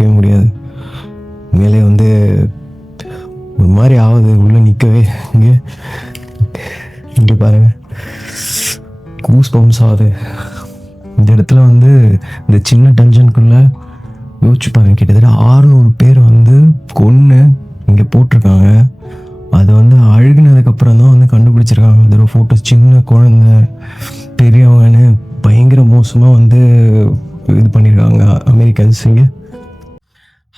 பார்க்கவே முடியாது. மேலே வந்து ஒரு மாதிரி ஆகுது உள்ளே நிற்கவே. இங்கே பாருங்கள், கூஸ் பம்ப்ஸ் ஆகுது. இந்த இடத்துல வந்து இந்த சின்ன டஞ்சனுக்குள்ளே யோசிச்சு பாருங்க, கிட்டத்தட்ட 600 பேர் வந்து கொன்று இங்கே போட்டிருக்காங்க. அதை வந்து அழுகினதுக்கப்புறம் தான் வந்து கண்டுபிடிச்சிருக்காங்க. அதோட ஃபோட்டோஸ் சின்ன குழந்தை பெரியவங்கன்னு பயங்கர மோசமாக வந்து இது பண்ணியிருக்காங்க அமெரிக்கன்ஸ் இங்கே.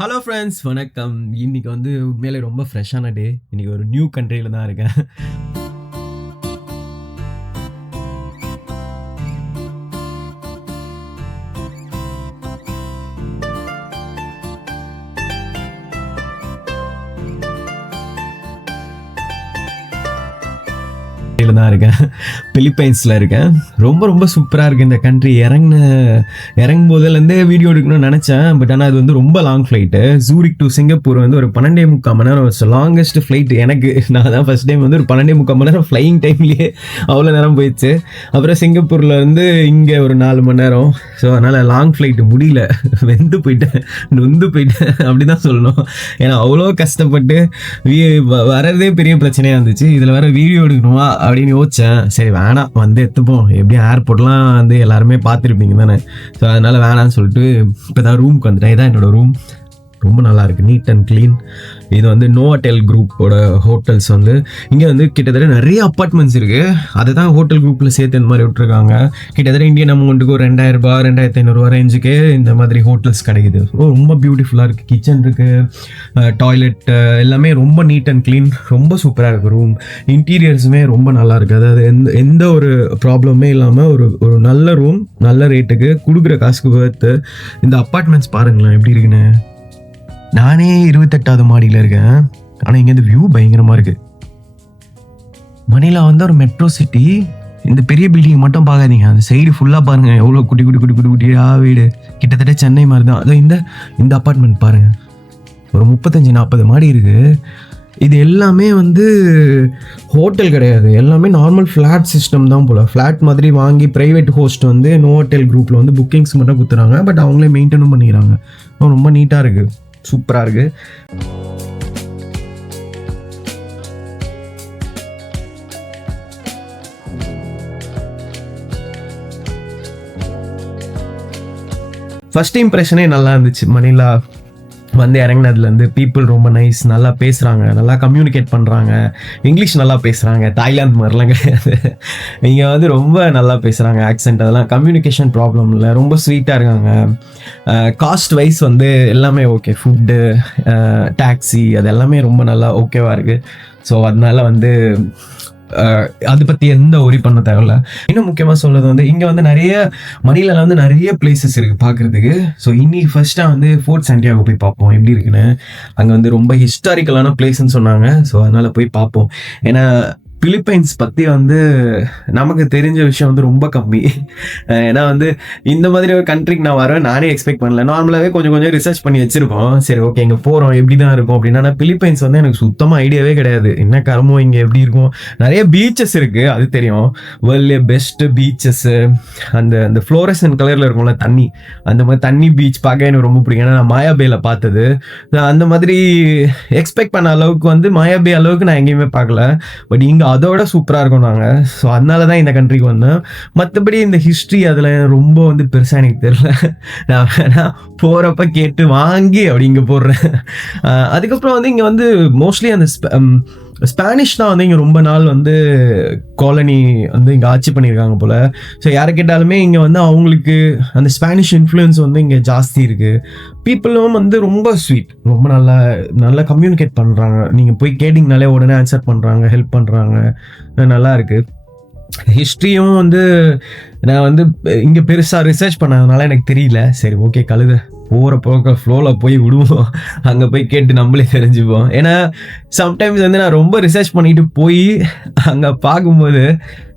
ஹலோ ஃப்ரெண்ட்ஸ், வணக்கம். இன்றைக்கி வந்து உண்மையிலே ரொம்ப ஃப்ரெஷ்ஷான டே. இன்றைக்கி ஒரு நியூ கண்ட்ரியில் தான் இருக்கேன். தான் இருக்கேன், பிலிப்பைன்ஸில் இருக்கேன். ரொம்ப சூப்பராக இருக்குது இந்த கண்ட்ரி. இறங்கும் போதுலேருந்தே வீடியோ எடுக்கணும்னு நினச்சேன். பட் ஆனால் அது வந்து ரொம்ப long flight. Zurich to Singapore வந்து ஒரு 12.75 மணி நேரம் லாங்கஸ்ட் ஃப்ளைட் எனக்கு. நான் தான் ஃபஸ்ட் டைம் வந்து ஒரு 12.75 மணி நேரம் ஃப்ளையிங் டைம்லேயே அவ்வளோ நேரம் போயிடுச்சு. அப்புறம் சிங்கப்பூரில் இருந்து இங்கே ஒரு 4 மணி நேரம். ஸோ அதனால் லாங் ஃப்ளைட்டு முடியல, நொந்து போயிட்டேன் அப்படி தான் சொல்லணும். ஏன்னா அவ்வளோ கஷ்டப்பட்டு வரதே பெரிய பிரச்சனையாக இருந்துச்சு. இதில் வேறு வீடியோ எடுக்கணுமா அப்படின்னு யோசிச்சேன். சரி வேணாம், வந்து எடுத்துப்போம். எப்படியும் ஏர்போர்ட்லாம் வந்து எல்லாருமே பார்த்துருப்பீங்க தானே. ஸோ அதனால் வேணான்னு சொல்லிட்டு இப்போ தான் ரூமுக்கு வந்துட்டேன். இதான் என்னோடய ரூம். ரொம்ப நல்லா இருக்குது, நீட் அண்ட் க்ளீன். இது வந்து நோவாடெல் குரூப்போட ஹோட்டல்ஸ். வந்து இங்கே வந்து கிட்டத்தட்ட நிறைய அப்பார்ட்மெண்ட்ஸ் இருக்குது. அதை தான் ஹோட்டல் குரூப்பில் சேர்த்து இந்த மாதிரி விட்டுருக்காங்க. கிட்டத்தட்ட இந்தியன் அமௌண்ட்டுக்கு ஒரு 2000 ரூபாய் 2500 ரேஞ்சுக்கே இந்த மாதிரி ஹோட்டல்ஸ் கிடைக்குது. ரொம்ப பியூட்டிஃபுல்லாக இருக்குது. கிச்சன் இருக்குது, டாய்லெட் எல்லாமே ரொம்ப நீட் அண்ட் க்ளீன். ரொம்ப சூப்பராக இருக்குது ரூம். இன்டீரியர்ஸுமே ரொம்ப நல்லா இருக்குது. அதாவது எந்த ஒரு ப்ராப்ளமே இல்லாமல் ஒரு நல்ல ரூம், நல்ல ரேட்டுக்கு கொடுக்குற காசுக்கு வர்த்து. இந்த அப்பார்ட்மெண்ட்ஸ் பாருங்களேன் எப்படி இருக்குன்னு. நானே 28வது மாடியில் இருக்கேன். ஆனால் இங்கேருந்து வியூ பயங்கரமாக இருக்குது. மணிலா வந்து ஒரு மெட்ரோ சிட்டி. இந்த பெரிய பில்டிங் மட்டும் பார்க்காதீங்க, அந்த சைடு ஃபுல்லாக பாருங்கள் எவ்வளோ குட்டியாக வீடு. கிட்டத்தட்ட சென்னை மாதிரி தான். அதோ இந்த அப்பார்ட்மெண்ட் பாருங்கள், ஒரு 35-40 மாடி இருக்குது. இது எல்லாமே வந்து ஹோட்டல் கிடையாது, எல்லாமே நார்மல் ஃப்ளாட் சிஸ்டம் தான் போல். ஃப்ளாட் மாதிரி வாங்கி ப்ரைவேட் ஹோஸ்ட் வந்து நோவாடெல் குரூப்பில் வந்து புக்கிங்ஸ் மட்டும் கொடுத்துறாங்க. பட் அவங்களே மெயின்டைனும் பண்ணிக்கிறாங்க. ரொம்ப நீட்டாக இருக்குது, சூப்பராக இருக்குது. ஃபர்ஸ்ட் இம்ப்ரெஷனே நல்லா இருந்துச்சு. மணிலா வந்து இறங்கினதுலேருந்து பீப்புள் ரொம்ப நைஸ், நல்லா பேசுகிறாங்க, நல்லா கம்யூனிகேட் பண்ணுறாங்க, இங்கிலீஷ் நல்லா பேசுகிறாங்க. தாய்லாந்து மாதிரிலாம் கிடையாது, இங்கே வந்து ரொம்ப நல்லா பேசுகிறாங்க. ஆக்சென்ட் அதெல்லாம் கம்யூனிகேஷன் ப்ராப்ளம் இல்லை, ரொம்ப ஸ்வீட்டாக இருக்காங்க. காஸ்ட் வைஸ் வந்து எல்லாமே ஓகே. ஃபுட்டு, டாக்ஸி அது எல்லாமே ரொம்ப நல்லா ஓகேவாக இருக்குது. ஸோ அதனால வந்து அதை பற்றி எந்த ஒரி பண்ண தேவையில்ல. இன்னும் முக்கியமாக சொல்கிறது வந்து இங்கே வந்து மணிலால வந்து நிறைய பிளேசஸ் இருக்குது பார்க்குறதுக்கு. ஸோ இன்னைக்கு ஃபர்ஸ்ட்டாக வந்து ஃபோர்ட் சாண்டியாகோ போய் பார்ப்போம் எப்படி இருக்குன்னு. அங்கே வந்து ரொம்ப ஹிஸ்டாரிக்கலான பிளேஸ்ன்னு சொன்னாங்க. ஸோ அதனால் போய் பார்ப்போம். ஏன்னா பிலிப்பைன்ஸ் பற்றி வந்து நமக்கு தெரிஞ்ச விஷயம் வந்து ரொம்ப கம்மி. ஏன்னா வந்து இந்த மாதிரி ஒரு கண்ட்ரிக்கு நான் வரேன் நானே எக்ஸ்பெக்ட் பண்ணல. நார்மலாகவே கொஞ்சம் ரிசர்ச் பண்ணி வச்சுருக்கோம். சரி ஓகே இங்கே போகிறோம் எப்படி தான் இருக்கும் அப்படின்னா. ஆனால் பிலிப்பைன்ஸ் வந்து எனக்கு சுத்தமாக ஐடியாவே கிடையாது. என்ன கரமோ இங்கே எப்படி இருக்கும். நிறைய பீச்சஸ் இருக்குது அது தெரியும். வேர்ல்ட்லே பெஸ்ட்டு பீச்சஸ்ஸு, அந்த ஃப்ளோரசன் கலரில் இருக்கும்ல தண்ணி, அந்த மாதிரி தண்ணி பீச் பார்க்க எனக்கு ரொம்ப பிடிக்கும். ஏன்னா நான் மாயாபேயில் பார்த்தது. அந்த மாதிரி எக்ஸ்பெக்ட் பண்ண அளவுக்கு வந்து மாயாபே அளவுக்கு நான் எங்கேயுமே பார்க்கல. பட் இங்கே அதோட சூப்பராக இருக்கும் நாங்கள். ஸோ அதனால தான் இந்த கண்ட்ரிக்கு வந்தேன். மற்றபடி இந்த ஹிஸ்ட்ரி அதில் ரொம்ப வந்து பெருசாக எனக்கு தெரியல. நான் வேணா போகிறப்ப கேட்டு வாங்கி அப்படி இங்கே போடுறேன். அதுக்கப்புறம் வந்து இங்கே வந்து மோஸ்ட்லி அந்த ஸ்பானிஷ் தான் வந்து இங்கே ரொம்ப நாள் வந்து காலனி வந்து இங்கே ஆட்சி பண்ணியிருக்காங்க போல். ஸோ யாரை கேட்டாலுமே இங்கே வந்து அவங்களுக்கு அந்த ஸ்பானிஷ் இன்ஃப்ளூயன்ஸ் வந்து இங்கே ஜாஸ்தி இருக்குது. பீப்புளும் வந்து ரொம்ப ஸ்வீட், ரொம்ப நல்லா கம்யூனிகேட் பண்ணுறாங்க. நீங்கள் போய் கேட்டிங்கனாலே உடனே ஆன்சர் பண்ணுறாங்க, ஹெல்ப் பண்ணுறாங்க. நல்லா இருக்குது. ஹிஸ்ட்ரியும் வந்து நான் வந்து இங்கே பெருசாக ரிசர்ச் பண்ணதுனால எனக்கு தெரியல. சரி ஓகே கழுத போகிற போக்க ஃப்ளோவில் போய் விடுவோம், அங்கே போய் கேட்டு நம்மளே தெரிஞ்சுப்போம். ஏன்னா சம்டைம்ஸ் வந்து நான் ரொம்ப ரிசர்ச் பண்ணிட்டு போய் அங்கே பார்க்கும்போது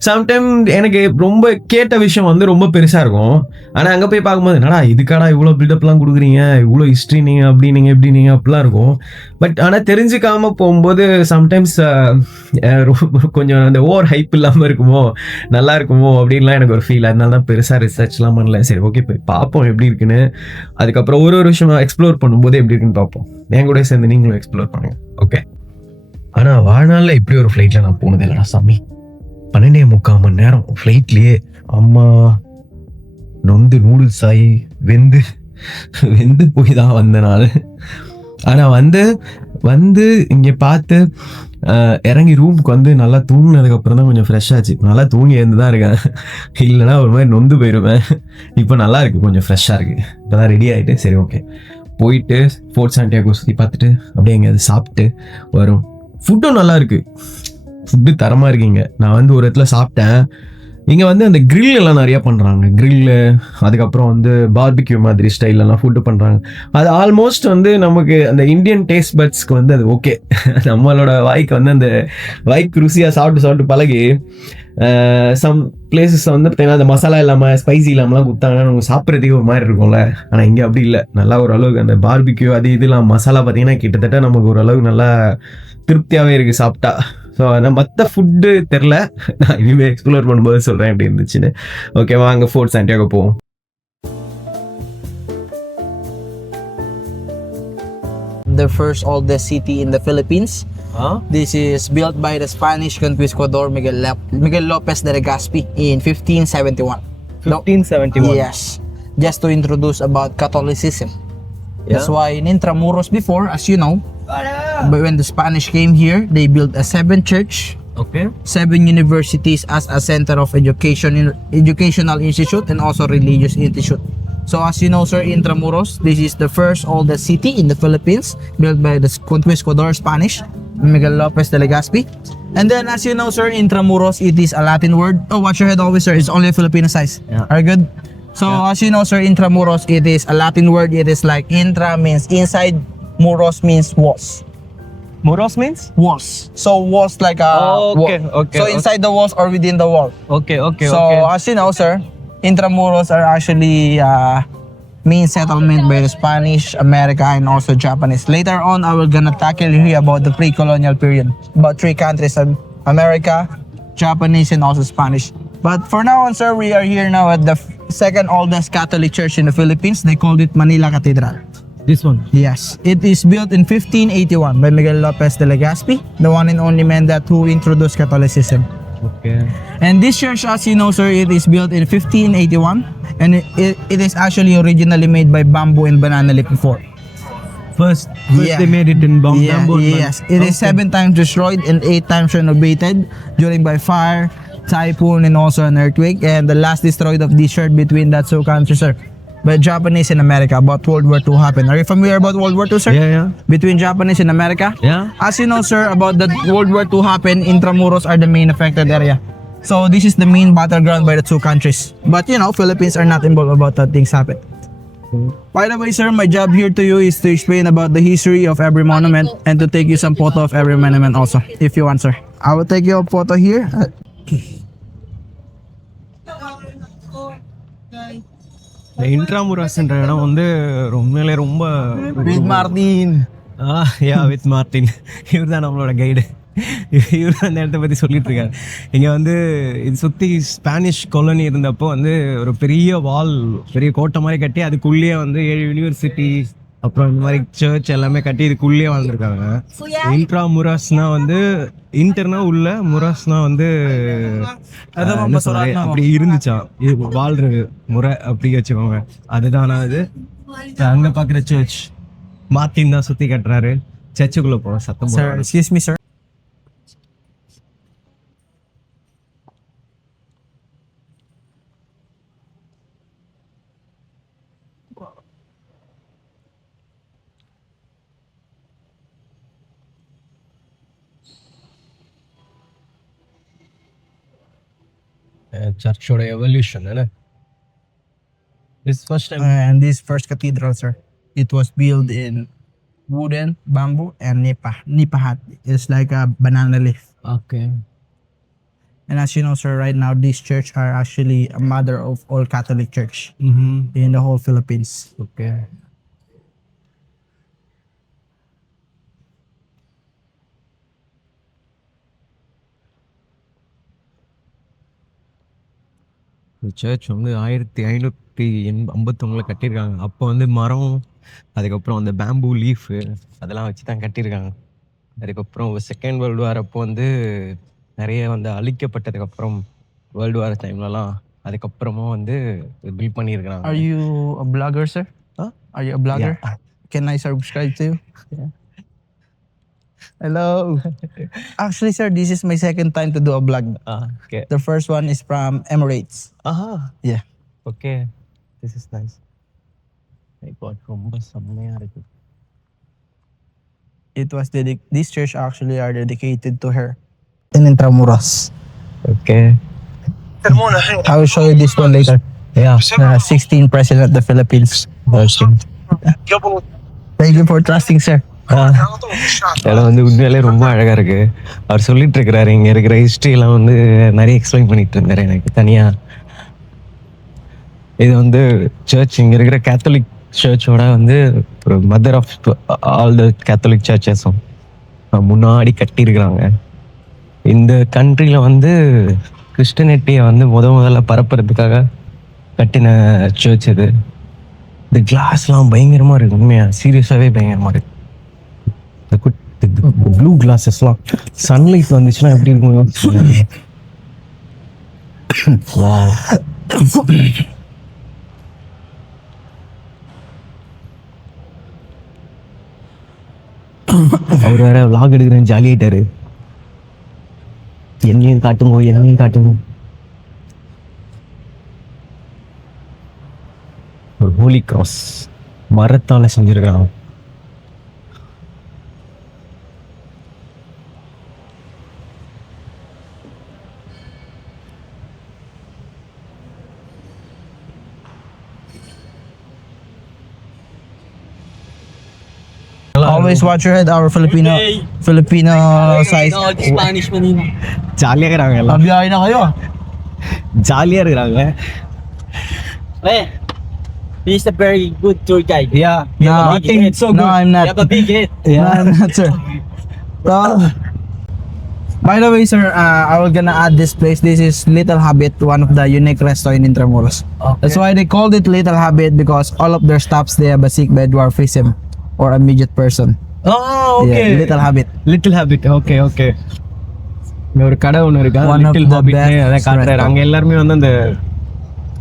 சம்டைம் எனக்கு ரொம்ப கேட்ட விஷயம் வந்து ரொம்ப பெருசா இருக்கும். ஆனா அங்க போய் பார்க்கும்போது, "என்னடா இதுக்காடா இவ்ளோ பில்டப்லாம் குடுக்குறீங்க? இவ்ளோ ஹிஸ்ட்ரி நீங்க அப்படி நீங்க, இப்படி நீங்க" அப்படிலாம் இருக்கும். பட் ஆனா தெரிஞ்சுக்காம போம்போது சம்டைம்ஸ் ரொம்ப கொஞ்சம் அந்த ஓவர் ஹைப் இல்லாம இருக்குமோ, நல்லா இருக்குமோ அப்படின்லாம் எனக்கு ஒரு ஃபீல். அதனால தான் பெருசா ரிசர்ச்லாம் பண்ணல. சரி ஓகே போய் பார்ப்போம் எப்படி இருக்குன்னு. அதுக்கப்புறம் ஒரு ஒரு விஷயமா எக்ஸ்ப்ளோர் பண்ணும்போது எப்படி இருக்குன்னு பார்ப்போம். என் கூடயே சேர்ந்து நீங்களும் எக்ஸ்ப்ளோர் பண்ணுங்க. ஓகே. ஆனா வாழ்நாள்ல இப்படி ஒரு ஃப்ளைட்ல நான் போனது இல்லடா சாமி. 12.75 மணி நேரம் ஃப்ளைட்லயே அம்மா நொந்து நூடுல்ஸ் ஆகி வெந்து வெந்து போய் தான் வந்தேன் நான். ஆனா வந்து வந்து இங்க பார்த்து இறங்கி ரூமுக்கு வந்து நல்லா தூங்கினதுக்கு அப்புறம் தான் கொஞ்சம் ஃப்ரெஷ் ஆச்சு. நல்லா தூங்கி எழுந்து தான் இருக்கேன். இல்லைன்னா ஒரு மாதிரி நொந்து போயிடுவேன். இப்போ நல்லா இருக்கு, கொஞ்சம் ஃப்ரெஷ்ஷாக இருக்கு. இப்போதான் ரெடி ஆகிட்டு சரி ஓகே போயிட்டு ஃபோர்ட் சாண்டியாகோ சுற்றி பார்த்துட்டு அப்படியே எங்கேயாவது சாப்பிட்டு வரும். ஃபுட்டும் நல்லா இருக்கு, ஃபுட்டு தரமாக இருக்குங்க. நான் வந்து ஒரு இடத்துல சாப்பிட்டேன். இங்கே வந்து அந்த grill எல்லாம் நிறையா பண்ணுறாங்க. கிரில்லு, அதுக்கப்புறம் வந்து பார்பிக்யூ மாதிரி ஸ்டைலெல்லாம் ஃபுட்டு பண்ணுறாங்க. அது ஆல்மோஸ்ட் வந்து நமக்கு அந்த இந்தியன் டேஸ்ட் பட்ஸ்க்கு வந்து அது ஓகே. நம்மளோட வாய்க்கு வந்து அந்த வாய்க்கு ருசியாக சாப்பிட்டு சாப்பிட்டு பழகி சம் பிளேசஸ் வந்து பார்த்தீங்கன்னா அந்த மசாலா இல்லாமல் ஸ்பைசி இல்லாமலாம் கொடுத்தாங்கன்னா நமக்கு சாப்பிட்றதுக்கு ஒரு மாதிரி இருக்கும்ல. ஆனால் இங்கே அப்படி இல்லை. நல்லா ஓரளவுக்கு அந்த பார்பிக்யூ அது இதெல்லாம் மசாலா பார்த்தீங்கன்னா கிட்டத்தட்ட நமக்கு ஓரளவுக்கு நல்லா திருப்தியாகவே இருக்குது சாப்பிட்டா. ஸோ ஆனால் மற்ற ஃபுட்டு தெரில, நான் இனிமேல் எக்ஸ்ப்ளோர் பண்ணும்போது சொல்கிறேன் எப்படி இருந்துச்சுன்னு. ஓகே வாங்க ஃபோர்ட் சாண்டியாகோ போவோம். The first oldest city in the Philippines. This is built by the Spanish conquistador Miguel Lopez de Legazpi in 1571. 1571. Yes, just to introduce about Catholicism. That's why in Intramuros before, as you know, but when the Spanish came here, they built a 7 church, Okay. 7 universities as a center of educational institute and also religious institute. So as you know, sir, Intramuros, this is the first oldest city in the Philippines, built by the conquistador Spanish Miguel Lopez de Legazpi. And then as you know, sir, Intramuros, it is a Latin word. Oh, watch your head always, sir. It's only a Filipino size. Yeah. Are you good? So as you know, sir, Intramuros, it is a Latin word. It is like intra means inside, muros means walls. Moros means? Walls. So walls like a Okay, wall. okay, So okay. inside the walls or within the wall. Okay, okay, So as you know, sir, Intramuros are actually main settlement by the Spanish, America, and also Japanese. Later on, I will gonna tackle here about the pre-colonial period, about 3 countries: America, Japanese, and also Spanish. But for now on, sir, we are here now at the second oldest Catholic church in the Philippines. They called it Manila Cathedral. This one. Yes, it is built in 1581 by Miguel Lopez de Legazpi, the one and only man that who introduced Catholicism. Okay. And this church, as you know, sir, it is built in 1581, and it is actually originally made by bamboo and banana leaf before. First Yeah. they made it in bamboo. Yes, it is 7 times destroyed and 8 times renovated during by fire, typhoon, and also an earthquake. And the last destroyed of this church between that 2 countries, sir, by Japanese and America. About World War II happened. Are you familiar about World War II, sir? Yeah. Between Japanese and America? Yeah. As you know, sir, about that World War II happened, Intramuros are the main affected area. So this is the main battleground by the 2 countries. But you know, Philippines are not involved about that things happen. By the way, sir, my job here to you is to explain about the history of every monument and to take you some photo of every monument also, if you want, sir. I will take you a photo here. இந்த இன்ட்ராமுராஸ்ன்ற இடம் வந்து உண்மையிலே ரொம்ப With Martin. With Martin. இவர் தான் நம்மளோட guide. இவர் அந்த இடத்த பற்றி சொல்லிட்டு இருக்காரு. இங்கே வந்து இது சுற்றி ஸ்பானிஷ் காலனி இருந்தப்போ வந்து ஒரு பெரிய வால், பெரிய கோட்டை மாதிரி கட்டி அதுக்குள்ளேயே வந்து 7 யூனிவர்சிட்டி அப்புறம் இந்த மாதிரி சர்ச் எல்லாமே கட்டி இதுக்குள்ளேயே வாழ்ந்துருக்காங்க. இன்ட்ரா முராஸ்னா வந்து இன்டர்னா உள்ள, முராஸ்னா வந்து என்ன சொல்றது, அப்படி இருந்துச்சா வாழ்றது முறை அப்படி வச்சுக்கோங்க. அதுதான் அது. அங்கே பார்க்குற சர்ச் மார்ட்டின் தான் சுற்றி கட்டுறாரு. சர்ச்சுக்குள்ளே போகிறோம். சத்தம் Sir, excuse me, sir. சர்ச்சோட எவல்யூஷன் என்ன. This first time. And this first cathedral, sir, it was built in wooden, bamboo, and nipa. Nipa hat is like a banana leaf. Okay. And as you know, sir, right now these church are actually a mother of all Catholic church in the whole Philippines. Okay church வந்து 1551 கட்டியிருக்காங்க. அப்போ வந்து மரம், அதுக்கப்புறம் அந்த bamboo leaf அதெல்லாம் வச்சு தான் கட்டியிருக்காங்க. அதுக்கப்புறம் செகண்ட் வேர்ல்டு வார் அப்போ வந்து நிறைய வந்து அழிக்கப்பட்டதுக்கப்புறம் வேர்ல்டு வார் டைம்லலாம் அதுக்கப்புறமும் வந்து பில்ட் பண்ணியிருக்கிறாங்க. Are you a blogger, sir? Huh? Are you a blogger? Yeah. Can I subscribe to you? Hello. Actually, sir, this is my second time to do a blog. Okay The first one is from Emirates. ஆஹா Yeah. Okay this is nice. ரொம்ப செம்மையாக இருக்கு. It was this church actually are dedicated to her in Intramuros. Okay I will show you this one later. Yeah. 16 president of the Philippines. Thank you for trusting, sir. இதெல்லாம் வந்து உண்மையிலே ரொம்ப அழகா இருக்கு. அவர் சொல்லிட்டு இருக்கிறாரு, இங்க இருக்கிற ஹிஸ்டரியெல்லாம் வந்து நிறைய எக்ஸ்பிளைன் பண்ணிட்டு இருந்தாரு எனக்கு தனியா. இது வந்து சர்ச், இங்க இருக்கிற கேத்தலிக் சர்ச்சோட வந்து ஒரு mother of all the catholic சர்ச்சஸும் முன்னாடி கட்டியிருக்கிறாங்க. இந்த கண்ட்ரியில் வந்து கிறிஸ்டனிட்டியை வந்து முதல்ல பரப்புறதுக்காக கட்டின சர்ச் இது. இந்த கிளாஸ்லாம் பயங்கரமாக இருக்கு, உண்மையாக சீரியஸாகவே பயங்கரமாக இருக்கு. இந்த ப்ளூ கிளாஸஸ்லாம் சன்லைட் வந்துச்சுன்னா எப்படி இருக்கும்? அவர் வேற vlog எடுக்கிறேன் ஜாலியாயிட்டாரு. என்னையும் காட்டுங்க. ஒரு ஹோலி கிராஸ் மரத்தால செஞ்சிருக்காங்க. Always watch your head, our Filipino size. Spanish Manila. ஜாலியாக இருக்கிறாங்க எல்லாம், Mabiyahe na kayo. ஜாலியாக இருக்கிறாங்க. Hey, he's a very good tour guide. Yeah, No, Nothing so no, good. I'm not. You have a big head. No, I'm not, sir. So, by the way, sir, I was gonna add this place. This is Little Habit, one of the unique restaurant in Intramuros. That's why they called it Little Habit, because all of their stops they have a sick bed dwarfism or a midget person. Yeah, Little Habit. Little habit. Okay இங்க ஒரு கடை ஒன்று இருக்கு, One of little the habit best அதை காட்டுறாரு. restaurant. அங்க எல்லாருமே வந்து அந்த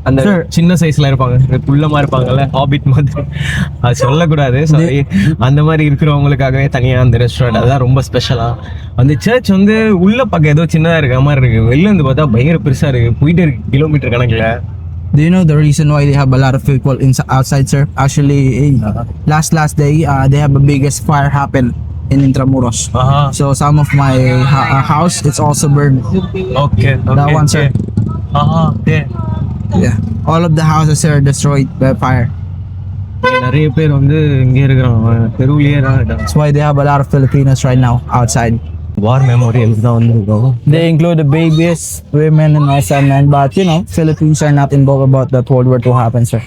அந்த Sir. சின்ன சைஸ்ல இருப்பாங்க, இந்த குள்ளமா இருப்பாங்கல்ல, ஹாபிட் மாதிரி. அது சொல்லக்கூடாது, சாரி. அந்த மாதிரி இருக்கிறவங்களுக்காகவே தனியா அந்த ரெஸ்டாரண்ட், அதுதான் ரொம்ப ஸ்பெஷலா. அந்த சர்ச் வந்து உள்ள பக்கம் ஏதோ சின்னதா இருக்க மாதிரி இருக்கு, வெளில இருந்து பார்த்தா பயங்கர பெருசா இருக்கு, போயிட்டே இருக்கு கிலோமீட்டர் கணக்குல. Do you know the reason why they have a lot of people outside, sir? Actually, last day, they have the biggest fire happen in Intramuros. So some of my house, it's also burned. Okay That one, sir. Okay. Yeah, all of the houses are destroyed by fire. நிறைய பேர் வந்து இங்க இருக்கிறாங்க, தெருவுலயே தான் இருக்காங்க. That's why they have a lot of Filipinos right now outside. War memorial தான் வந்திருக்கோம். They include the babies, women, and also men. But you know, Philippines are not involved about that World War II happen, sir.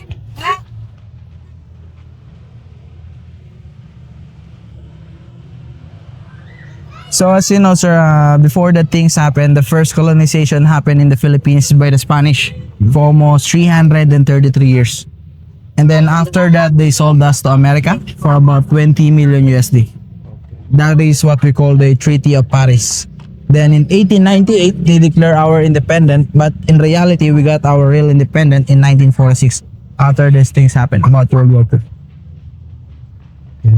So as you know, sir, before the things happened, the first colonization happened in the Philippines by the Spanish for almost 333 years. And then after that, they sold us to America for about 20 million USD. That is what we call the Treaty of Paris. Then in 1898, they declare our independence, but in reality, we got our real independence in 1946 after these things happened about World War II.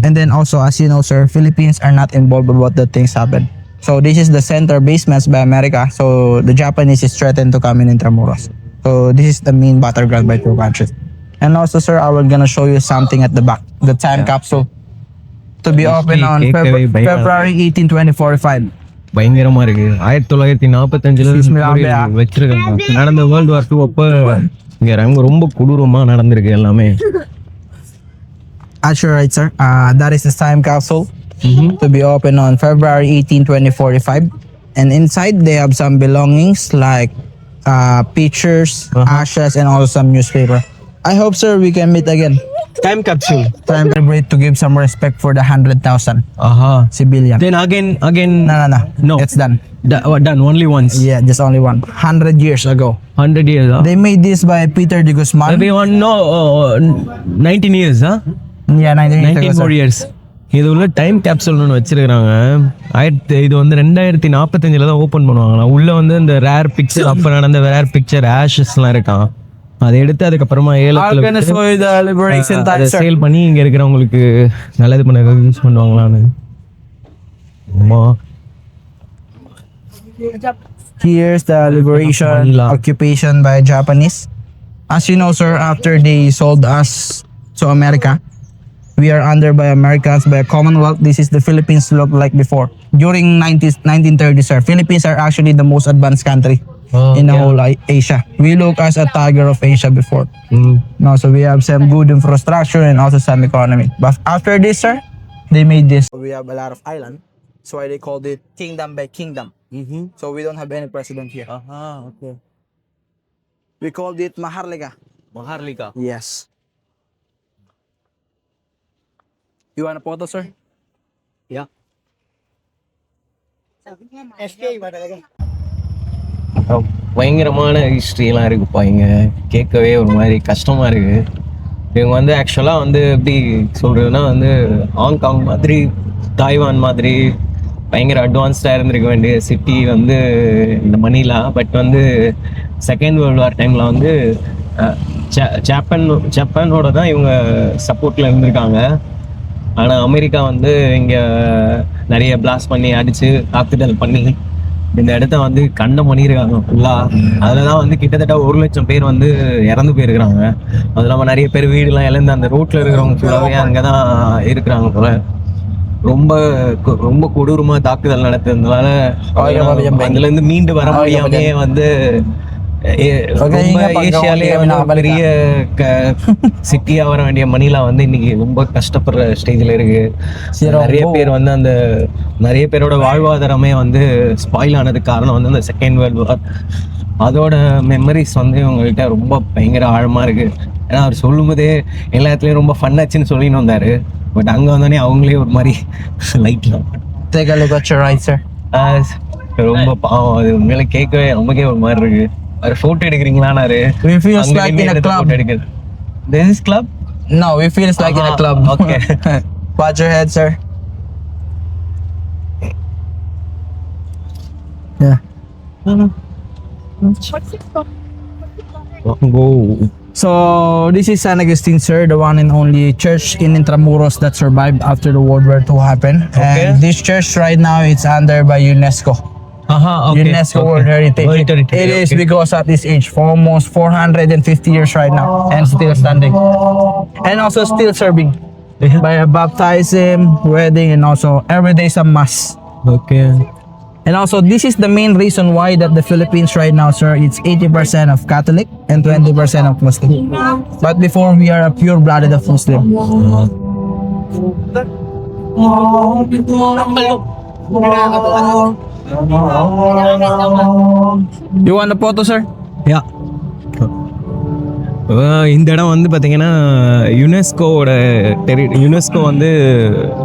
And then also, as you know, sir, Philippines are not involved about the things happen. So this is the center basements by America. So the Japanese is threatened to come in Intramuros. So this is the main battleground by two countries. And also, sir, I will gonna show you something at the back, the time capsule, to be open on February 18, 2045. பயங்கரமா இருக்கு. 1945ல Excuse me, Abia. வச்சிருக்காங்க. நடந்த world war 2 அப்ப இங்க ரொம்ப கொடூரமா நடந்திருக்கு எல்லாமே. Sure, right, sir. That is the time capsule to be open on February 18, 2045. And inside they have some belongings like pictures, ashes, and also some newspaper. I hope, sir, we can meet again. Time capsule. Time to celebrate to give some respect for the 100,000 Aha. civilian. Then again. No. It's done. Done only once. Yeah, just only one. 100 years ago. 100 years. Huh? They made this by Peter de Guzman. Maybe one no 19 years. Huh? Yeah, 19 years 19 ago, more sir. years. இது உள்ள time கேப்சூல்னு ஒன்று வச்சிருக்காங்க. இது வந்து 2045 தான் open பண்ணுவாங்க. உள்ள வந்து இந்த ரேர் பிக்சர் அப்ப நடந்த ரேர் பிக்சர் ஆஷஸ்லாம் இருக்கான். அதை எடுத்து அதுக்கப்புறமா I'm ஏலத்துல gonna show you the liberation time, sir. Sale பண்ணி இங்க இருக்கிறவங்களுக்கு நல்லது பண்ண யூஸ் பண்ணுவாங்களான்னு. அம்மா Here's the liberation Manila. occupation by Japanese. As you know, sir, after they sold us to America, we are under by Americans by Commonwealth. This is the Philippines look like before. During 1930s, sir, Philippines are actually the most advanced country in the whole Asia. We look as a tiger of Asia before. Now, so we have some good infrastructure and also some economy. But after this, sir, they made this. We have a lot of island. So why they called it kingdom by kingdom. So we don't have any president here. okay. We called it Maharlika. Maharlika. Yes. You want a photo, sir? Yeah. பயங்கரமான ஹிஸ்ட்ரியெல்லாம் இருக்குப்பா இங்க. கேட்கவே ஒரு மாதிரி கஷ்டமா இருக்கு. இவங்க வந்து ஆக்சுவலாக வந்து எப்படி சொல்றதுன்னா வந்து ஹாங்காங் மாதிரி தாய்வான் மாதிரி பயங்கர அட்வான்ஸ்டாக இருந்திருக்க வேண்டிய சிட்டி வந்து இந்த மணிலா. பட் வந்து செகண்ட் வேர்ல்டு வார் டைமில் வந்து ஜப்பானோட தான் இவங்க சப்போர்ட்டில் இருந்திருக்காங்க. ஆனால் அமெரிக்கா வந்து இங்கே நிறைய பிளாஸ்ட் பண்ணி அடித்து தாக்குதல் பண்ணி இந்த இடத்த வந்து கண்டம் பண்ணியிருக்காங்க ஃபுல்லாக. அதில் தான் வந்து கிட்டத்தட்ட 1,00,000 பேர் வந்து இறந்து போயிருக்கிறாங்க. அது இல்லாமல் நிறைய பேர் வீடுலாம் இழந்து அந்த ரோட்டில் இருக்கிறவங்க ஃபுல்லாகவே அங்கே தான் இருக்கிறாங்க போல. ரொம்ப ரொம்ப கொடூரமாக தாக்குதல் நடத்துறதுனால அதுலேருந்து மீண்டு வர முடியாமே வந்து ரொம்ப ஏசியாலே வந்து பெரிய சிட்டியா வர வேண்டிய மணிலா வந்து இன்னைக்கு ரொம்ப கஷ்டப்படுற ஸ்டேஜ்ல இருக்கு. நிறைய பேர் வந்து அந்த நிறைய பேரோட வாழ்வாதாரமே வந்து ஸ்பாயில் ஆனதுக்கு காரணம் வந்து அந்த செகண்ட் வேர்ல்டு வார். அதோட மெமரிஸ் வந்து உங்கள்கிட்ட ரொம்ப பயங்கர ஆழமா இருக்கு. ஏன்னா அவர் சொல்லும் போதே எல்லா இடத்துலயும் ரொம்ப ஃபன்னாச்சுன்னு சொல்லின்னு வந்தாரு. பட் அங்க வந்தோடனே அவங்களே ஒரு மாதிரி லைட்லாம் Take a look at your right, sir. ரொம்ப பாவம். அது உண்மையில கேட்கவே நமக்கே ஒரு மாதிரி இருக்கு. ஒரு photo எடுக்கிறீங்களானாரு. We feels like in a club. This is club? No, we feels like in a club. Okay. Watch your head, sir. Yeah. Go. So this is San Agustin, sir, the one and only church in Intramuros that survived after the World War II happened. Okay. And this church right now it's under by UNESCO. Okay. UNESCO World Heritage. World Heritage, It is okay. because at this age for almost 450 years right now and still standing. And also still serving by a baptism, wedding, and also every day some mass. Okay. And also this is the main reason why that the Philippines right now, sir, it's 80% of Catholic and 20% of Muslim. But before we are a pure-blooded of Muslim. You want a photo, sir? Yeah. இந்த இடம் வந்து பார்த்தீங்கன்னா UNESCO வந்து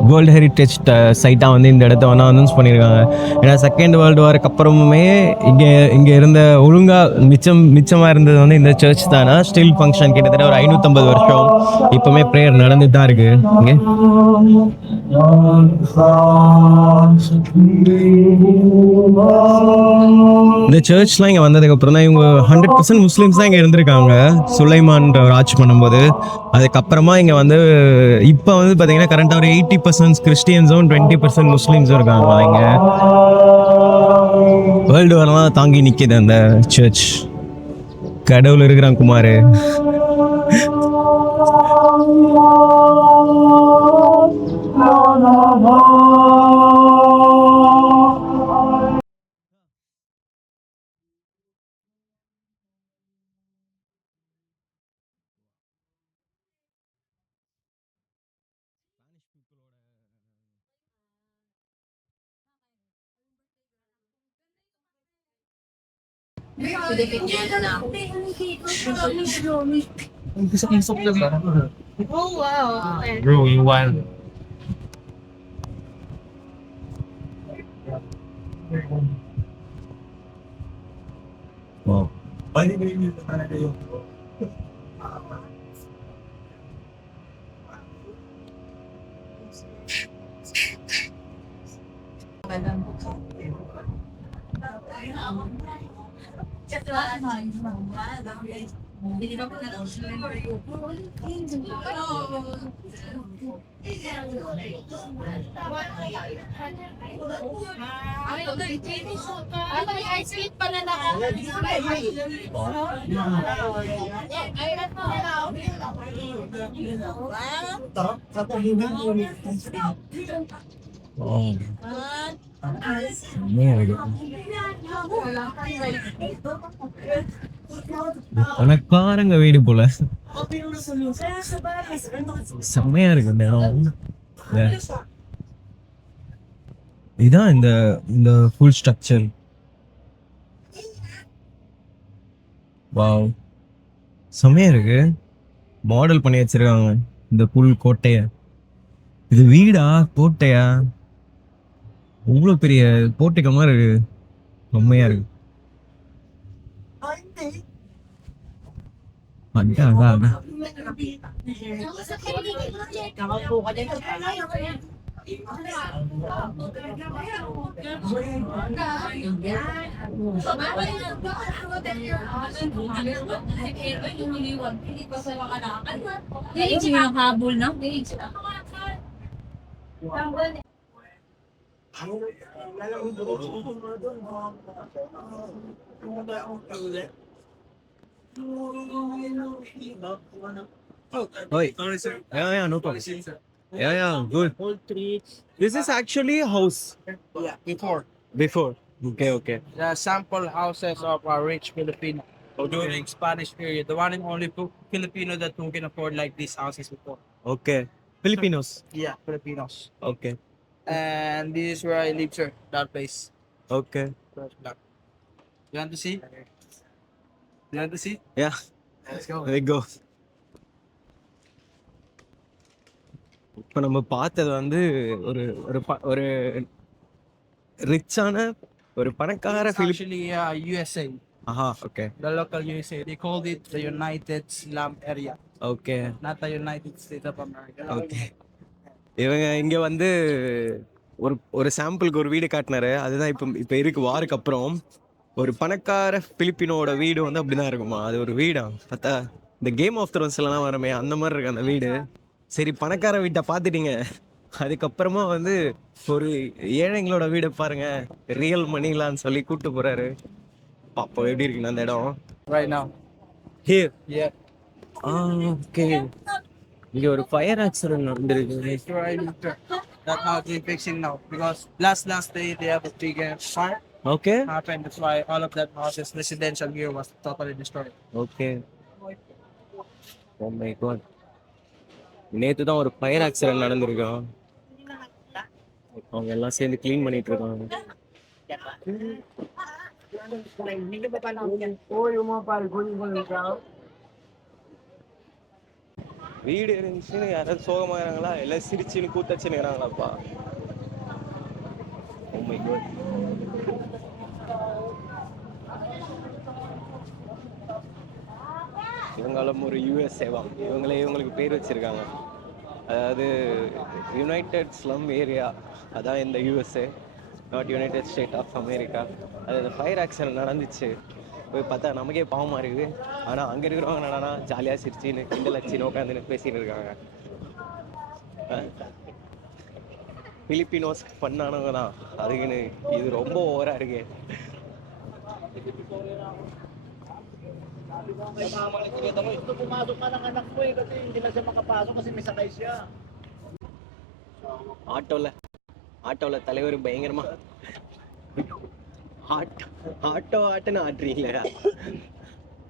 world heritage சைட்டாக வந்து இந்த இடத்த வந்து announce பண்ணியிருக்காங்க. ஏன்னா செகண்ட் வேர்ல்டு வாருக்கு அப்புறமுமே இங்கே இருந்த ஒழுங்காக மிச்சமாக இருந்தது வந்து இந்த சர்ச் தானே. ஸ்டில் ஃபங்க்ஷன் கிட்டத்தட்ட ஒரு 550 வருஷம் இப்போவுமே ப்ரேயர் நடந்துட்டு தான் இருக்கு இங்கே. இந்த சர்ச்லாம் இங்கே வந்ததுக்கு அப்புறம் தான் இவங்க 100% முஸ்லீம்ஸ் தான் இங்கே இருந்திருக்காங்க. சுலைமான்ற ஒரு ஆட்சி பண்ணும்போது அதுக்கப்புறமா இங்கே வந்து இப்போ வந்து பார்த்தீங்கன்னா கரண்ட்டாக ஒரு 80% கிறிஸ்டியன்ஸும் 20% முஸ்லீம்ஸும் இருக்காங்க இங்கே. வேர்ல்டு வார்லாம் தாங்கி நிற்கிது அந்த சர்ச். கடவுள் இருக்கிறான் Kumar. Oh, wow. Okay. Bro, you want... Wow. Ano yung ice cream pala na Oh. பணக்காரங்க வீடு போல செம்மையா இருக்கு இந்த இடம். இதான் இந்த இந்த ஃபுல் ஸ்ட்ரக்சர். வாவ், செம்மையா இருக்கு. மாடல் பண்ணி வச்சிருக்காங்க இந்த புல் கோட்டைய. இது வீடா கோட்டையா? இவ்வளவு பெரிய கோட்டைக்கு மாதிரி இருக்கு. செம்மையா இருக்கு. அதான் அதான் அதான். habol na? Oi. Yeah, no problem. Yeah, good. Whole tree. This is actually a house. Yeah, before. Before. Okay. The sample houses of a rich Filipino during Spanish period. The one and only Filipino that who can afford like these houses before. Okay. Filipinos. Yeah, Filipinos. Okay. And this is where I live, sir. That place. Okay. You want to see? You want to see? Yeah. Let's go. There you go. இப்போ நம்ம பார்த்தது வந்து ஒரு ஒரு ஒரு ரிச்சான ஒரு பணக்கார It's actually USA. ஆஹா, okay The local USA. They called it the United Slum Area, okay not the United States of America. Okay. இவங்க இங்க வந்து ஒரு ஒரு சாம்பிளுக்கு ஒரு வீடு காட்டினாரு. அதுதான் இப்போ இருக்கு. வாருக்கு அப்புறம் ஒரு பணக்கார பிலிப்பினோட வீடு வந்து அப்படிதான் இருக்குமா. அது ஒரு வீடா பார்த்தா இந்த கேம் ஆஃப் த்ரோன்ஸ்லாம் வரமே அந்த மாதிரி இருக்கு அந்த வீடு. சரி, பணக்கார வீட்டை பார்த்துட்டீங்க, அதுக்கப்புறமா வந்து ஒரு ஏழைங்களோட வீடை பாருங்க, ரியல் மணிலான்னு சொல்லி கூப்பிட்டு போறாரு. பாப்போம் எப்படி இருக்குன்னு அந்த இடம். Right now. Here. Yeah. Okay. இங்க ஒரு ஃபயர் ஆக்சிடென்ட் நடந்திருக்கு. That's where I live, sir. That's how they're fixing now. Because last day they have a big fire okay happened. That's why all of that houses, residential here was totally destroyed. Okay. Oh my God. நேத்து தான் ஒரு fire accident நடந்திருக்கும். அவங்க எல்லாம் சேர்ந்து clean பண்ணிட்டு இருக்காங்க. வீடு இருந்துச்சுன்னு யாராவது சோகமாகறாங்களா, எல்லாம் சிரிச்சுன்னு கூத்தச்சுன்னுறாங்களாப்பா. ஓ மை காட். இவங்களும் ஒரு யூஎஸ்ஏவா, இவங்களுக்கு பேர் வச்சிருக்காங்க. அதாவது யுனைடெட் ஸ்லம் ஏரியா, அதான் இந்த USA, not United State of America. அது அந்த ஃபயர் ஆக்சிடென்ட் நடந்துச்சு. போய் பார்த்தா நமக்கே பாவமாக இருக்குது. ஆனால் அங்கே இருக்கிறவங்க என்னன்னா ஜாலியாக சிரிச்சின்னு கிண்டல் அடிச்சுன்னு உட்காந்துன்னு பேசின்னு இருக்காங்க. பிலிப்பினோஸ் பண்ணானவங்க தான், அதுக்குன்னு இது ரொம்ப ஓவராக இருக்கு. ஆட்டோல தலைவர் பயங்கரமா ஆட்டுன்னு ஆட்டுறீங்களா?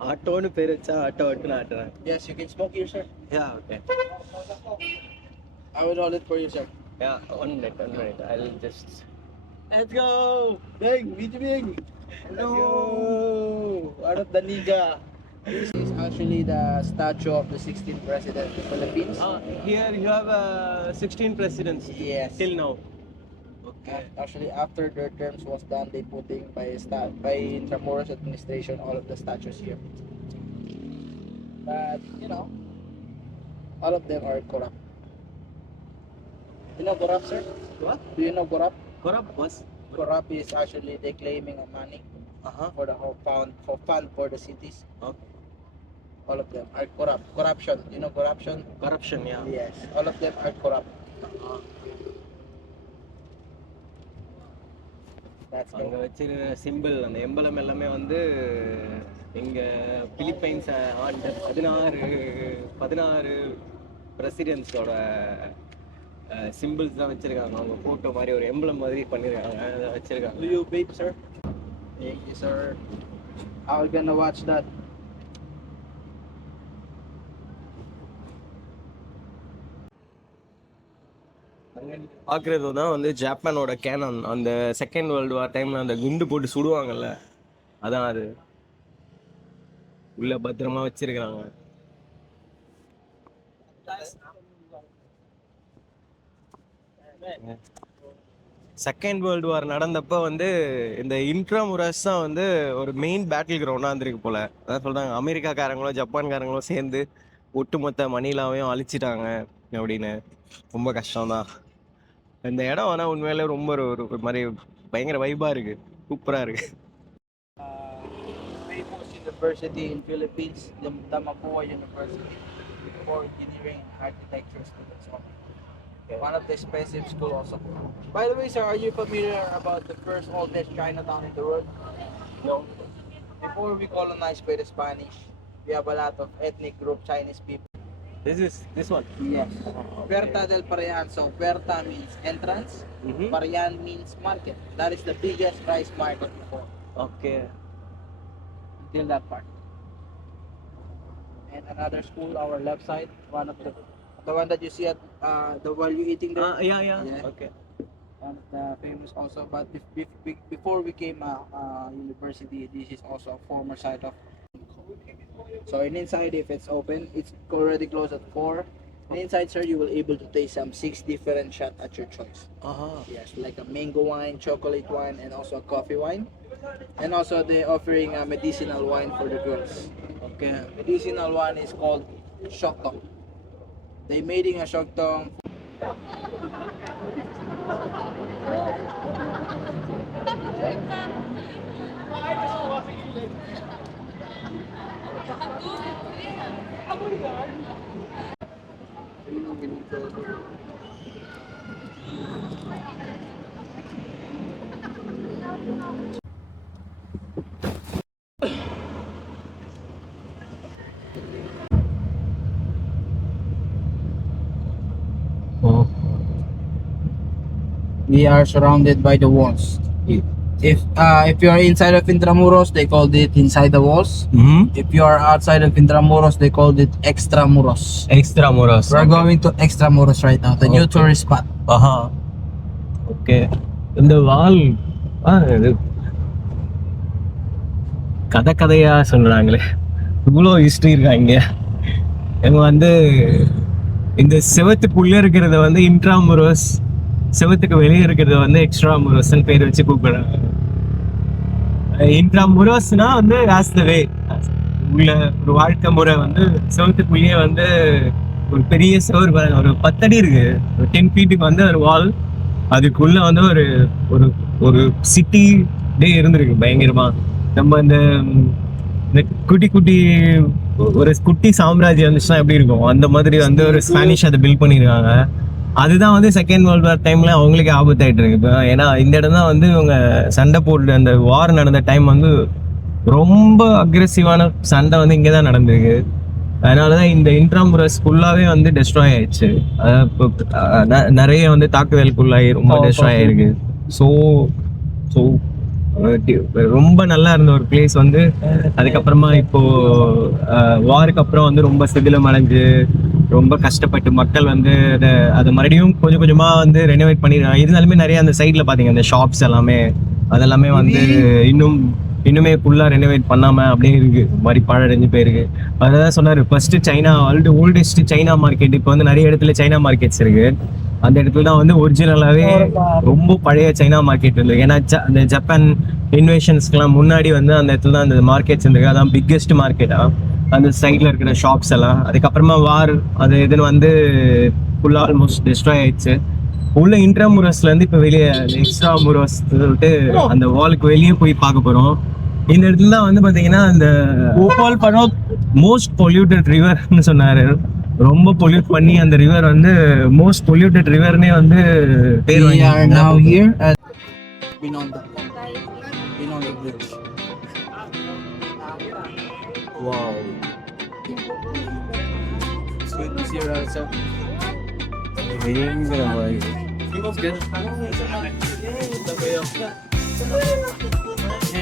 ஆட்டோன்னு பேர் வச்சா ஆட்டுன்னு ஆட்டுறேன். Yes, you can smoke here, sir. Yeah, okay. I will roll it for you, sir. Yeah, one minute. I'll just... Let's go! Big, Big! Hello! One of the Niga. This is actually the statue of the 16th president of the Philippines. Here you have 16 presidents Yes. till now. Actually, after their terms was done, they putting by Intramuros administration all of the statues here. But you know, all of them are corrupt. You know corrupt, sir? What? Do you know corrupt? Corrupt was? Corrupt is actually they claiming of money for the whole fund for the cities. Okay. All of them are corrupt. Corruption. You know corruption? Corruption, yeah. Yes. All of them are corrupt. That's அங்கே வச்சிருக்கிற simple அந்த emblem எல்லாமே வந்து இங்கே பிலிப்பைன்ஸை ஆண்ட 16 பிரசிடென்ட்ஸோட symbols தான் வச்சிருக்காங்க. அவங்க ஃபோட்டோ மாதிரி ஒரு எம்பலம் மாதிரி பண்ணியிருக்காங்க, அதை வச்சிருக்காங்க. Do you babe, sir? Thank you, sir. I'm gonna watch that. பார்க்குறது தான் வந்து ஜப்பானோட கேனான். அந்த செகண்ட் வேர்ல்டு வார் டைமில் அந்த குண்டு போட்டு சுடுவாங்கல்ல, அதான் அது உள்ள பத்திரமா வச்சிருக்கிறாங்க. செகண்ட் வேர்ல்டு வார் நடந்தப்போ வந்து இந்த இன்ட்ராமுரஸ் தான் வந்து ஒரு மெயின் பேட்டில் கிரவுண்டாக இருந்திருக்கு போல. அதான் சொல்கிறாங்க, அமெரிக்காக்காரங்களும் ஜப்பான்காரங்களும் சேர்ந்து ஒட்டுமொத்த மணிலாவையும் அழிச்சிட்டாங்க அப்படின்னு. ரொம்ப கஷ்டம்தான். இந்த இடம் ஆனால் உண்மையிலே ரொம்ப ஒரு மாதிரி பயங்கர வைபாக இருக்குது, சூப்பராக இருக்குது. Famous university in Philippines, the Mapua University, for engineering and architecture students only. One of the expensive school also. By the way, sir, are you familiar about the first oldest Chinatown in the world? No. Before we colonized by the Spanish, we have a lot of ethnic group Chinese people. This one. Yes. Puerta del Parian. So Puerta means entrance. Parian means market. That is the biggest rice market before. Okay. Until that part. And another school, our left side, one of the one that you see at the while you eating there. Yeah. Okay. One of the famous also. But before we came university, this is also a former site of. So in inside, if it's open, it's already closed at 4. And inside, sir, you will able to taste some 6 different shots at your choice. Yes, like a mango wine, chocolate wine, and also a coffee wine. And also they're offering a medicinal wine for the girls. Okay. Medicinal one is called shoktong. They making a shoktong. We are surrounded by the walls. If you are inside of Intramuros, they called it inside the walls. If you are outside of Intramuros, they called it Extramuros. Extramuros. We're going to Extramuros right now, the new tourist spot. Okay. இந்த வால் கதையா சொல்றாங்களே, இவ்வளோ history இருக்காங்க. இவங்க வந்து இந்த செவத்துக்குள்ளே இருக்கிறத வந்து இன்ட்ராமுரோஸ், செவத்துக்கு வெளியே இருக்கிறத வந்து எக்ஸ்ட்ராமுரோஸ்ன்னு பேர் வச்சு கூப்பிடுறாங்க. இன்ட்ராமுரோஸ்னா வந்து ஆஸ் த வே, உள்ள ஒரு வாழ்க்கை முறை வந்து செவத்துக்குள்ளேயே வந்து ஒரு பெரிய செவர், ஒரு 10 அடி இருக்கு, ஒரு 10 ஃபீட்டுக்கு வந்து ஒரு வால், அதுக்குள்ள வந்து ஒரு ஒரு ஒரு சிட்டி டே இருந்திருக்கு பயங்கரமா. நம்ம இந்த குட்டி குட்டி ஒரு குட்டி சாம்ராஜ்யம் இருந்துச்சுன்னா எப்படி இருக்கும், அந்த மாதிரி வந்து ஒரு ஸ்பானிஷ் அதை பில்ட் பண்ணியிருக்காங்க. அதுதான் வந்து செகண்ட் வேர்ல்டு வார் டைம்ல அவங்களுக்கு ஆபத்தாயிட்டு இருக்கு இப்போ. ஏன்னா இந்த இடம் தான் வந்து இவங்க சண்டை போட்டு, அந்த வார் நடந்த டைம் வந்து ரொம்ப அக்ரெசிவான சண்டை வந்து இங்கே தான் நடந்திருக்கு. அதனாலதான் இந்த இன்ட்ராமுரஸ் ஃபுல்லாவே வந்து டெஸ்ட்ராய் ஆயிடுச்சு. நிறைய வந்து தாக்குதலுக்குள்ளாகி ரொம்ப டெஸ்ட்ராய் ஆயிருக்கு. ஸோ ஸோ ரொம்ப நல்லா இருந்த ஒரு பிளேஸ் வந்து அதுக்கப்புறமா இப்போ வாருக்கு அப்புறம் வந்து ரொம்ப சிதிலம் அடைஞ்சு ரொம்ப கஷ்டப்பட்டு மக்கள் வந்து அதை மறுபடியும் கொஞ்சம் கொஞ்சமா வந்து ரெனோவேட் பண்ணிடுறாங்க. இருந்தாலுமே நிறைய அந்த சைட்ல பாத்தீங்க அந்த ஷாப்ஸ் எல்லாமே அதெல்லாமே வந்து இன்னும் இன்னுமே ஃபுல்லாக ரெனோவேட் பண்ணாமல் அப்படியே இருக்குது, ஒரு மாதிரி பாழடைஞ்சு போயிருக்கு. அதான் சொன்னார், first China oldest China market. இப்போ வந்து நிறைய இடத்துல சைனா மார்க்கெட்ஸ் இருக்கு. அந்த இடத்துல தான் வந்து ஒரிஜினலாகவே ரொம்ப பழைய சைனா மார்க்கெட் இருந்தது. ஏன்னா அந்த ஜப்பான் இன்வேஷன்ஸ்க்குலாம் முன்னாடி வந்து அந்த இடத்துல தான் அந்த மார்க்கெட்ஸ் இருந்திருக்கு. அதான் பிக்கெஸ்ட் மார்க்கெட்டா அந்த சைடில் இருக்கிற ஷாப்ஸ் எல்லாம். அதுக்கப்புறமா வார் அது இதுன்னு வந்து ஃபுல்லாக ஆல்மோஸ்ட் டிஸ்ட்ராய் ஆயிடுச்சு. உள்ள இன்ட்ராமுரஸ்ல இருந்து இப்போ வெளியே எக்ஸ்ட்ரா முரஸ் சொல்லிட்டு அந்த வாலுக்கு வெளியே போய் பார்க்க போறோம். இந்த இடத்துல தான் வந்து பாத்தீங்கன்னா அந்த மோஸ்ட் பொல்யூட்டட் ரிவர்னு சொன்னாரு. ரொம்ப பொல்யூட் பண்ணி அந்த ரிவர் வந்து மோஸ்ட் பொல்யூட்டட் ரிவர்னே வந்து பேர் We are now வாங்கி. here at Binondo. Binondo Bridge. Wow. It's good to see you also. பயங்கர மாதிரி.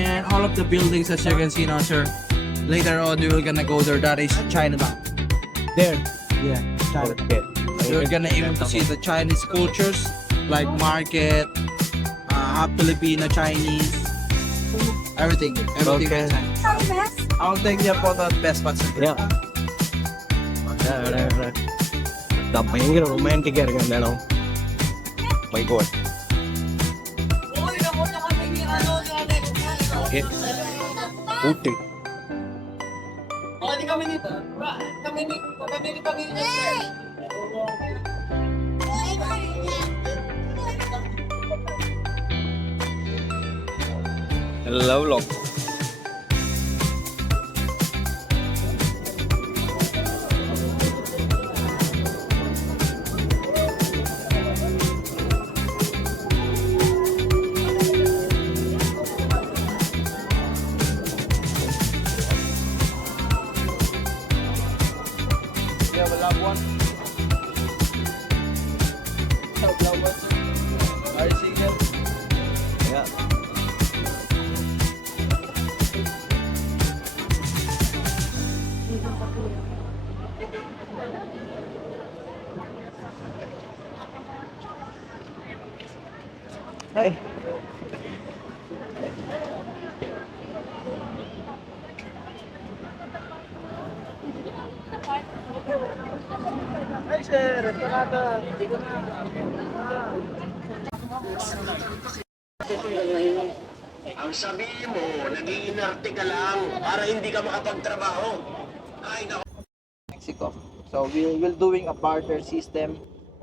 And all of the buildings as you can see now, sir. Later on, we will gonna go there. That is Chinatown. There. Yeah, Chinatown. Okay. You're gonna able to see the Chinese cultures like market, half Filipino, Chinese, everything. Everything. Okay. is Chinese. I'll take you for the best spots. Yeah. நான் பயங்கர ரொமான்டிக்கா இருக்கு அந்த இடம். My God. Ooty. Love lock. You have a loved one? Have loved ones? Are you single? Yeah. Hey. Hey, sir. Ito na to. Ang sabihin mo, nag-iinarte ka lang para hindi ka makapagtrabaho. Ay, naku. Mexico. So we're doing a barter system,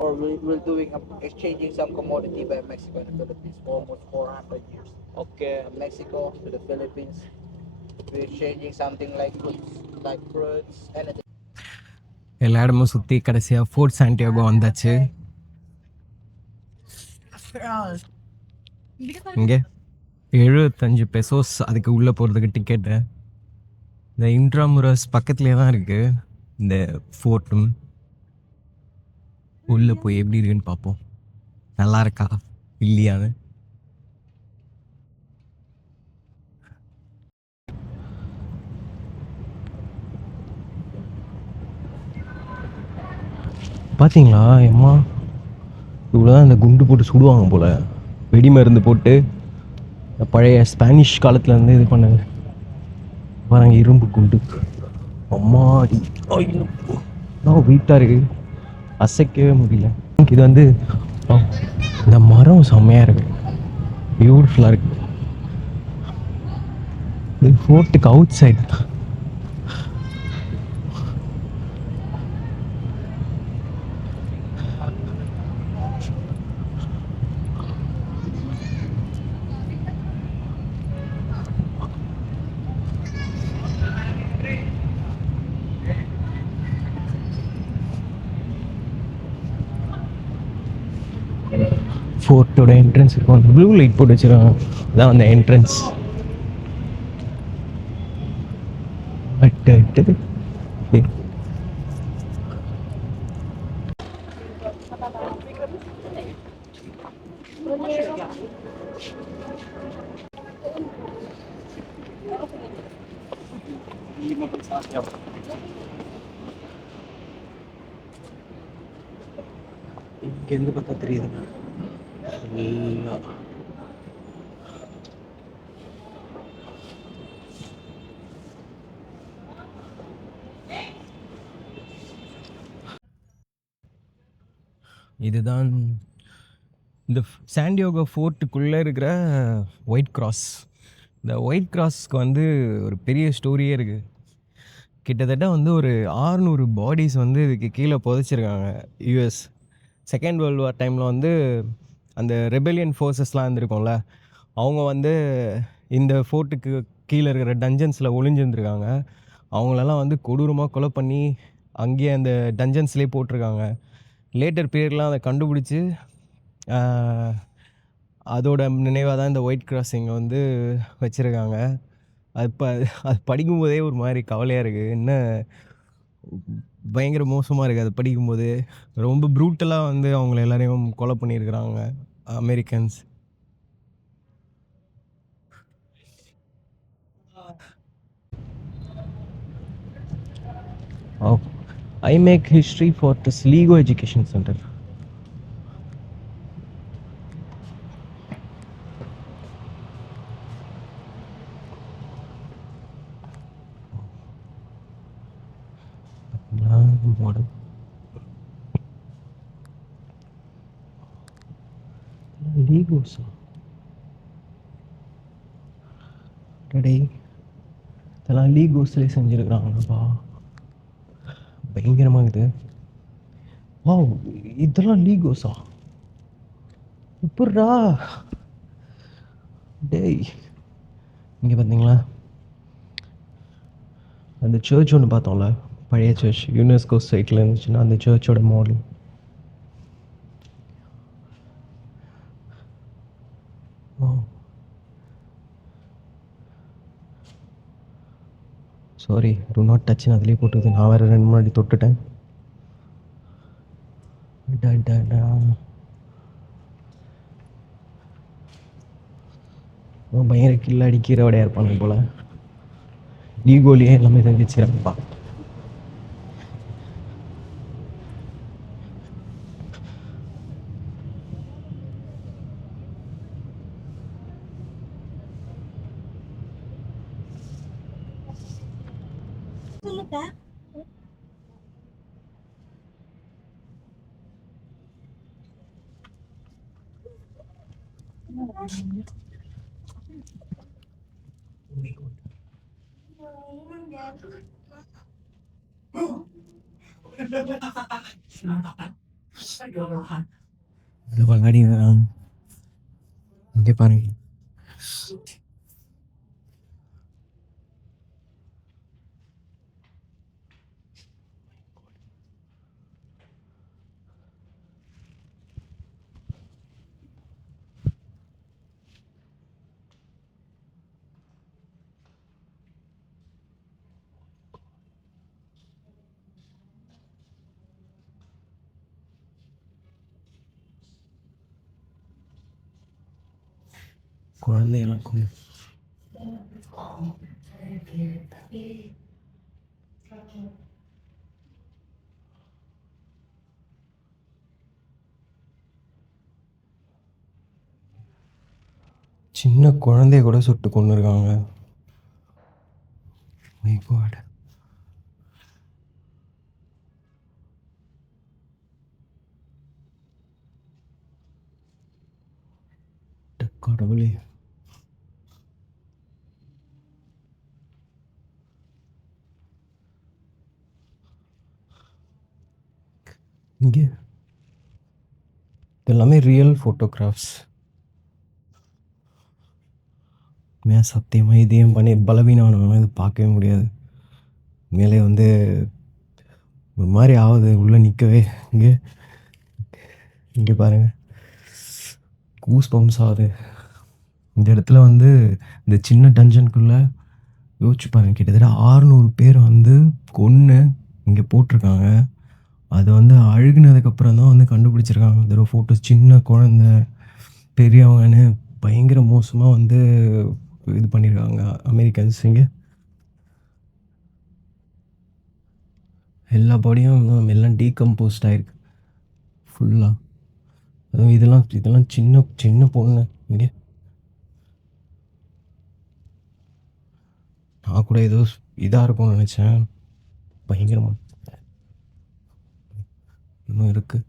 or we're doing exchanging some commodity by Mexico and the Philippines for almost 400 years. Okay. From Mexico to the Philippines, we're exchanging something like goods, like fruits, anything. எல்லா இடமும் சுற்றி கடைசியாக fort Santiago வந்தாச்சு. இங்கே 75 Bezos அதுக்கு உள்ளே போகிறதுக்கு ticket. இந்த இன்ட்ராமுரஸ் பக்கத்துலேயே தான் இருக்குது இந்த ஃபோர்ட்டும். உள்ளே போய் எப்படி இருக்குன்னு பார்ப்போம், நல்லா இருக்கா இல்லையான்னு. பார்த்தீங்களா அம்மா, இவ்வளோ தான் இந்த குண்டு போட்டு சுடுவாங்க போல், வெடி மருந்து போட்டு. இந்த பழைய ஸ்பானிஷ் காலத்துலேருந்து இது பண்ணது பாருங்க, இரும்பு குண்டு. அம்மாடி, ஐயோ வீட்டாக இருக்குது, அசைக்கவே முடியல. இது வந்து இந்த மரம் செம்மையாக இருக்கு, பியூட்டிஃபுல்லாக இருக்கு. இது ஃபோர்ட்டுக்கு அவுட் சைட். ஃபோர்ட்டோட என்ட்ரன்ஸ் இருக்கும், அந்த ப்ளூ லைட் போட்டு வச்சுருக்காங்க, அதான் அந்த என்ட்ரன்ஸ். இங்கேருந்து பார்த்தா தெரியுதுங்க எல்லாம். இதுதான் இந்த சாண்டியோகோ ஃபோர்ட்டுக்குள்ளே இருக்கிற ஒயிட் கிராஸ். இந்த ஒயிட் கிராஸ்க்கு வந்து ஒரு பெரிய ஸ்டோரியே இருக்குது. கிட்டத்தட்ட வந்து ஒரு 600 பாடிஸ் வந்து இதுக்கு கீழே புதைச்சிருக்காங்க. யூஎஸ் செகண்ட் வேர்ல்டு வார் டைமில் வந்து அந்த ரெபெலியன் ஃபோர்ஸஸ்லாம் இருந்திருக்கும்ல, அவங்க வந்து இந்த ஃபோர்ட்டுக்கு கீழே இருக்கிற டஞ்சன்ஸில் ஒளிஞ்சிருந்துருக்காங்க. அவங்களெல்லாம் வந்து கொடூரமாக கொலை பண்ணி அங்கேயே அந்த டஞ்சன்ஸ்லேயே போட்டிருக்காங்க. லேட்டர் பீரியட்லாம் அதை கண்டுபிடிச்சி அதோட நினைவாக தான் இந்த ஒயிட் கிராஸிங்கை வந்து வச்சுருக்காங்க. அது படிக்கும்போதே ஒரு மாதிரி கவலையாக இருக்குது. என்ன பயங்கர மோசமாக இருக்குது அது படிக்கும்போது. ரொம்ப ப்ரூட்டலாக வந்து அவங்கள எல்லாரையும் கொலை பண்ணியிருக்கிறாங்க Americans. I make history for this Lego education center. Model லீகோஸா டே, இதெல்லாம் லீகோஸ்லேயே செஞ்சுருக்குறாங்கப்பா. பயங்கரமாக இருக்குது. வா, இதெல்லாம் லீகோஸா? எப்பட்றா டேய்? இங்கே பார்த்தீங்களா அந்த சர்ச் ஒன்று பார்த்தோம்ல, பழைய சர்ச் யுனெஸ்கோ சைட்டில் இருந்துச்சுன்னா அந்த சர்ச்சோட மாடல். சாரி, டூ நாட் டச்னு அதிலே போட்டுருது. நான் வேறு 2 முன்னாடி தொட்டுட்டேன். பயங்கர கில்ல அடிக்கிறவடையா இருப்பாங்க போல். ஈகோலியே எல்லாமே தெரிஞ்சிச்சிருப்பா. இங்கே பாருங்க, குழந்தையெல்லாம் சின்ன குழந்தைய கூட சுட்டு கொண்டு இருக்காங்க. My God. கடவுளே, இங்கே எல்லாமே ரியல் ஃபோட்டோகிராஃப்ஸ். சத்தியமாக இதையும் பண்ணி பலவீனமானவங்க இது பார்க்கவே முடியாது. மேலே வந்து ஒரு மாதிரி ஆகுது உள்ளே நிற்கவே. இங்கே பாருங்கள், கூஸ் பம்ப்ஸ் ஆகுது. இந்த இடத்துல வந்து இந்த சின்ன டஞ்சனுக்குள்ளே யோசிச்சு பாருங்கள், கிட்டத்தட்ட 600 பேர் வந்து கொன்று இங்கே போட்டிருக்காங்க. அது வந்து அழுகுனதுக்கப்புறம் தான் வந்து கண்டுபிடிச்சிருக்காங்க. அதோட ஃபோட்டோஸ் சின்ன குழந்த பெரியவங்கன்னு பயங்கர மோசமாக வந்து இது பண்ணியிருக்காங்க அமெரிக்கன்ஸ். இங்கே எல்லா பாடியும் எல்லாம் டீகம்போஸ்ட் ஆகிருக்கு ஃபுல்லாக. அதுவும் இதெல்லாம் சின்ன சின்ன பொண்ணு. இங்கே நான் கூட ஏதோ இதாக இருக்கும்னு நினச்சேன். பயங்கரமாக இன்னும் இருக்குது.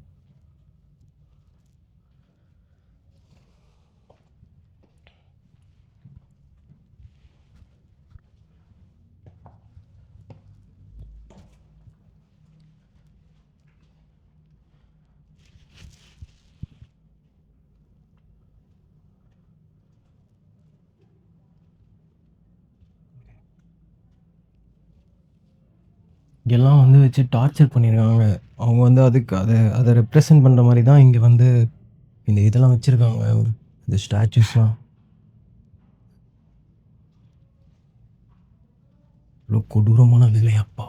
எல்லாம் வந்து வச்சு டார்ச்சர் பண்ணியிருக்காங்க. அவங்க வந்து அதுக்கு அதை ரெப்ரசன்ட் பண்ணுற மாதிரி தான் இங்கே வந்து இந்த இதெல்லாம் வச்சுருக்காங்க, இந்த ஸ்டாச்சுஸ்லாம். இவ்வளோ கொடூரமான வேலையாப்பா.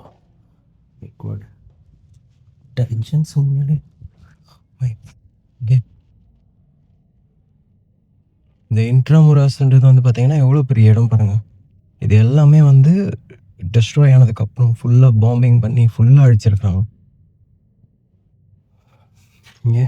டென்ஷன்ஸ் உண்மையிலே. இந்த இன்ட்ராமுராஸ்ன்றது வந்து பார்த்தீங்கன்னா எவ்வளோ பெரிய இடம் பாருங்கள். இது எல்லாமே வந்து டெஸ்ட்ராய் ஆனதுக்கப்புறம் ஃபுல்லாக பாம்பிங் பண்ணி ஃபுல்லாக அழிச்சிருக்காங்க. இங்கே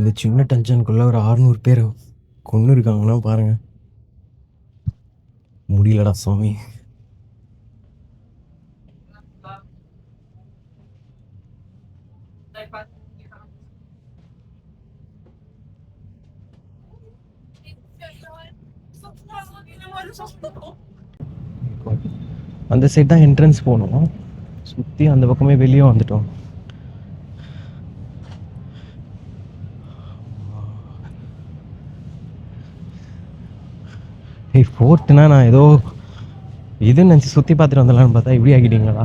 இந்த சின்ன டென்ஷனுக்குள்ளே ஒரு 600 பேர் கொன்று இருக்காங்கன்னா பாருங்கள். முடியலடா சாமி. அந்த சைட் தான் என்ட்ரன்ஸ் போகணும். சுற்றி அந்த பக்கமே வெளியே வந்துட்டோம். ஃபோர்ட்னா நான் ஏதோ இதுன்னு நினச்சி சுற்றி பார்த்துட்டு வந்துடலான்னு பார்த்தா இப்படி ஆகிட்டீங்களா?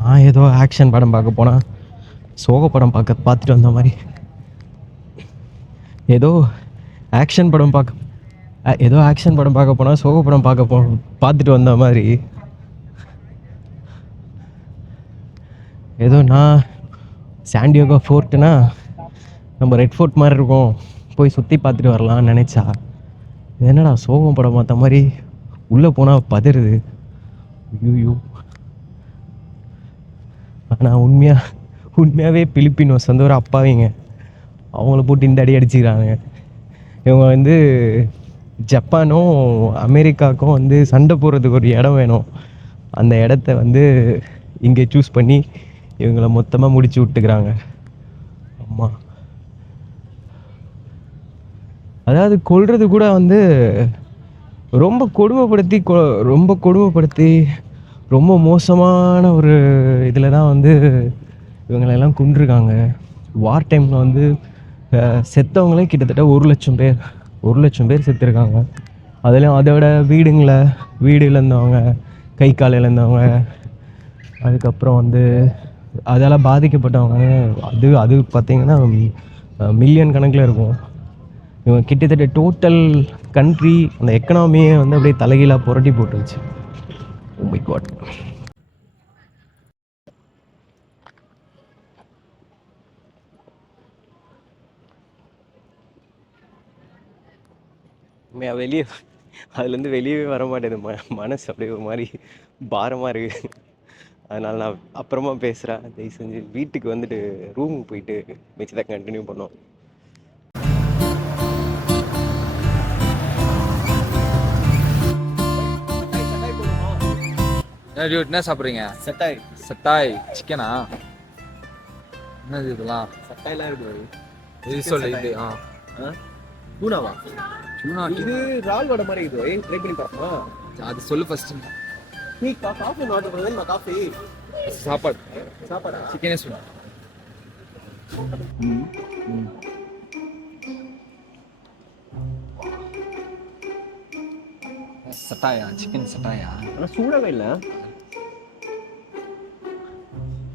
நான் ஏதோ ஆக்ஷன் படம் பார்க்க போனால் சோக படம் பார்த்துட்டு வந்த மாதிரி, ஏதோ ஆக்ஷன் படம் பார்க்க போனால் சோக படம் பார்த்துட்டு வந்த மாதிரி, ஏதோ நான் சாண்டியாகோ ஃபோர்ட்னா நம்ம ரெட் ஃபோர்ட் மாதிரி இருக்கும், போய் சுற்றி பார்த்துட்டு வரலாம்னு நினச்சா என்னடா சோகம் படம் பார்த்த மாதிரி உள்ளே போனால் பதறுது. ஐயோ. ஆனால் உண்மையாகவே பிலிப்பினோஸ் வந்து ஒரு அப்பாவிங்க. அவங்கள போட்டு இந்த அடி அடிச்சுக்கிறாங்க. இவங்க வந்து ஜப்பானும் அமெரிக்காவுக்கும் வந்து சண்டை போடுறதுக்கு ஒரு இடம் வேணும். அந்த இடத்த வந்து இங்கே சூஸ் பண்ணி இவங்களை மொத்தமாக முடிச்சு விட்டுக்கிறாங்க. அம்மா, அதாவது கொல்றது கூட வந்து ரொம்ப கொடுமைப்படுத்தி ரொம்ப மோசமான ஒரு இதில் தான் வந்து இவங்களெல்லாம் கொன்றுருக்காங்க. வார் டைமில் வந்து செத்தவங்களே கிட்டத்தட்ட 1 லட்சம் பேர் செத்துருக்காங்க. அதுலேயும் அதோட வீடு இழந்தவங்க, கை கால் இழந்தவங்க, அதுக்கப்புறம் வந்து அதெல்லாம் பாதிக்கப்பட்டவங்க, அது பார்த்திங்கன்னா மில்லியன் கணக்கில் இருக்கும். இவங்க கிட்டத்தட்ட டோட்டல் கண்ட்ரி அந்த எக்கனாமியே வந்து அப்படியே தலைகீழாக புரட்டி போட்டுருச்சு. Oh my God. அதுலேருந்து வெளியவே வர மாட்டேது. மனசு அப்படியே ஒரு மாதிரி பாரமாக இருக்குது. அதனால் நான் அப்புறமா பேசுகிறேன். தயவு செஞ்சு வீட்டுக்கு வந்துட்டு ரூமுக்கு போயிட்டு மிச்சத்தை கண்டினியூ பண்ணோம். என்ன சாப்பிட்றீங்க? சட்டாய் சிக்கனா? என்னது இதெல்லாம்? சட்டாயெல்லாம் இருக்கு. இது சொல்லு. இது பூனாவா? இது ரால் வடை மாதிரி இது. ட்ரை பண்ணி பாப்பா. அது சொல்லு ஃபர்ஸ்ட். நீ காஃபி ஆர்டர் பண்ணது. நான் காஃபி சாப்பாடா? சிக்கனே சொல்லு. சட்டாயா? சிக்கன் சட்டாயா? ஆனால் சூடாவே இல்லை.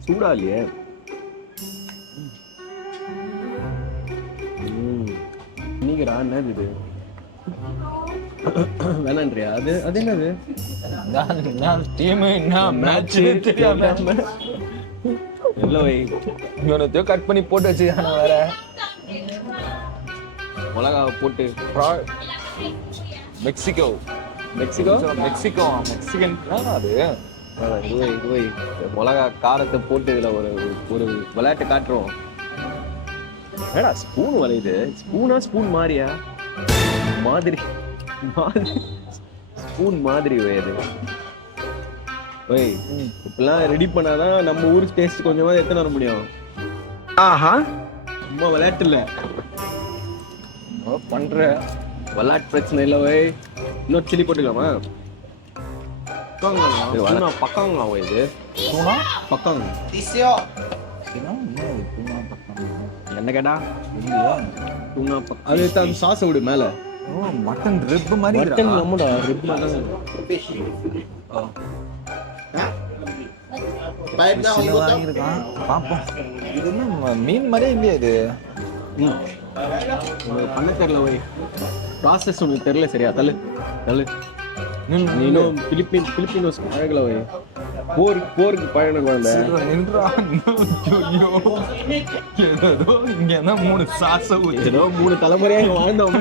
சூடா இல்லையே. நீங்கடா என்னது இது? வேணான்றியா? அது என்னது? டீம் என்ன மேட்ச் தெரியாம இல்லை இவனத்தையோ கட் பண்ணி போட்டு வச்சுக்கான வேற மிளகாவை போட்டு. மெக்சிகன் அது இதுவை மிளகா காரத்தை போட்டு இதுல ஒரு ஒரு விளையாட்டு காட்டுறோம். ஏடா ஸ்பூன் வளையுது, ஸ்பூன் மாதிரியா மாதிரி ஸ்பூன் மாதிரி அது. ஓய் இப்பெல்லாம் ரெடி பண்ணாதான் நம்ம ஊர் டேஸ்ட் கொஞ்சமா எத்தனை வர முடியும். ஆஹா. சும்மா விளையாட்டு இல்ல பண்ற விளையாட்டு பிரச்சனை இல்லை. ஓய் இன்னொரு சில்லி போட்டுக்கலாமா? பக்காங்களா இது பக்காங்க என்ன கேட்டா தூணா பக்கம். அது அந்த சாஸ் விடு மேல. மட்டன் ரிப் மாதிரி மட்டன் நம்மடா ரிப் இருக்கான். பாப்போம். இது என்ன மீன் மாதிரியே இல்லையா இது? பண்ண தெரியல. போய் ப்ராசஸ் உனக்கு தெரியல. சரியா தள்ளு தள்ளு. நீனும் பிலிப்பினோஸ் பழகல. போய் போருக்கு பழகின குழந்தை. இங்க என்ன 3 சாச ஏதோ 3 தலைமுறையா வாழ்ந்தவங்க.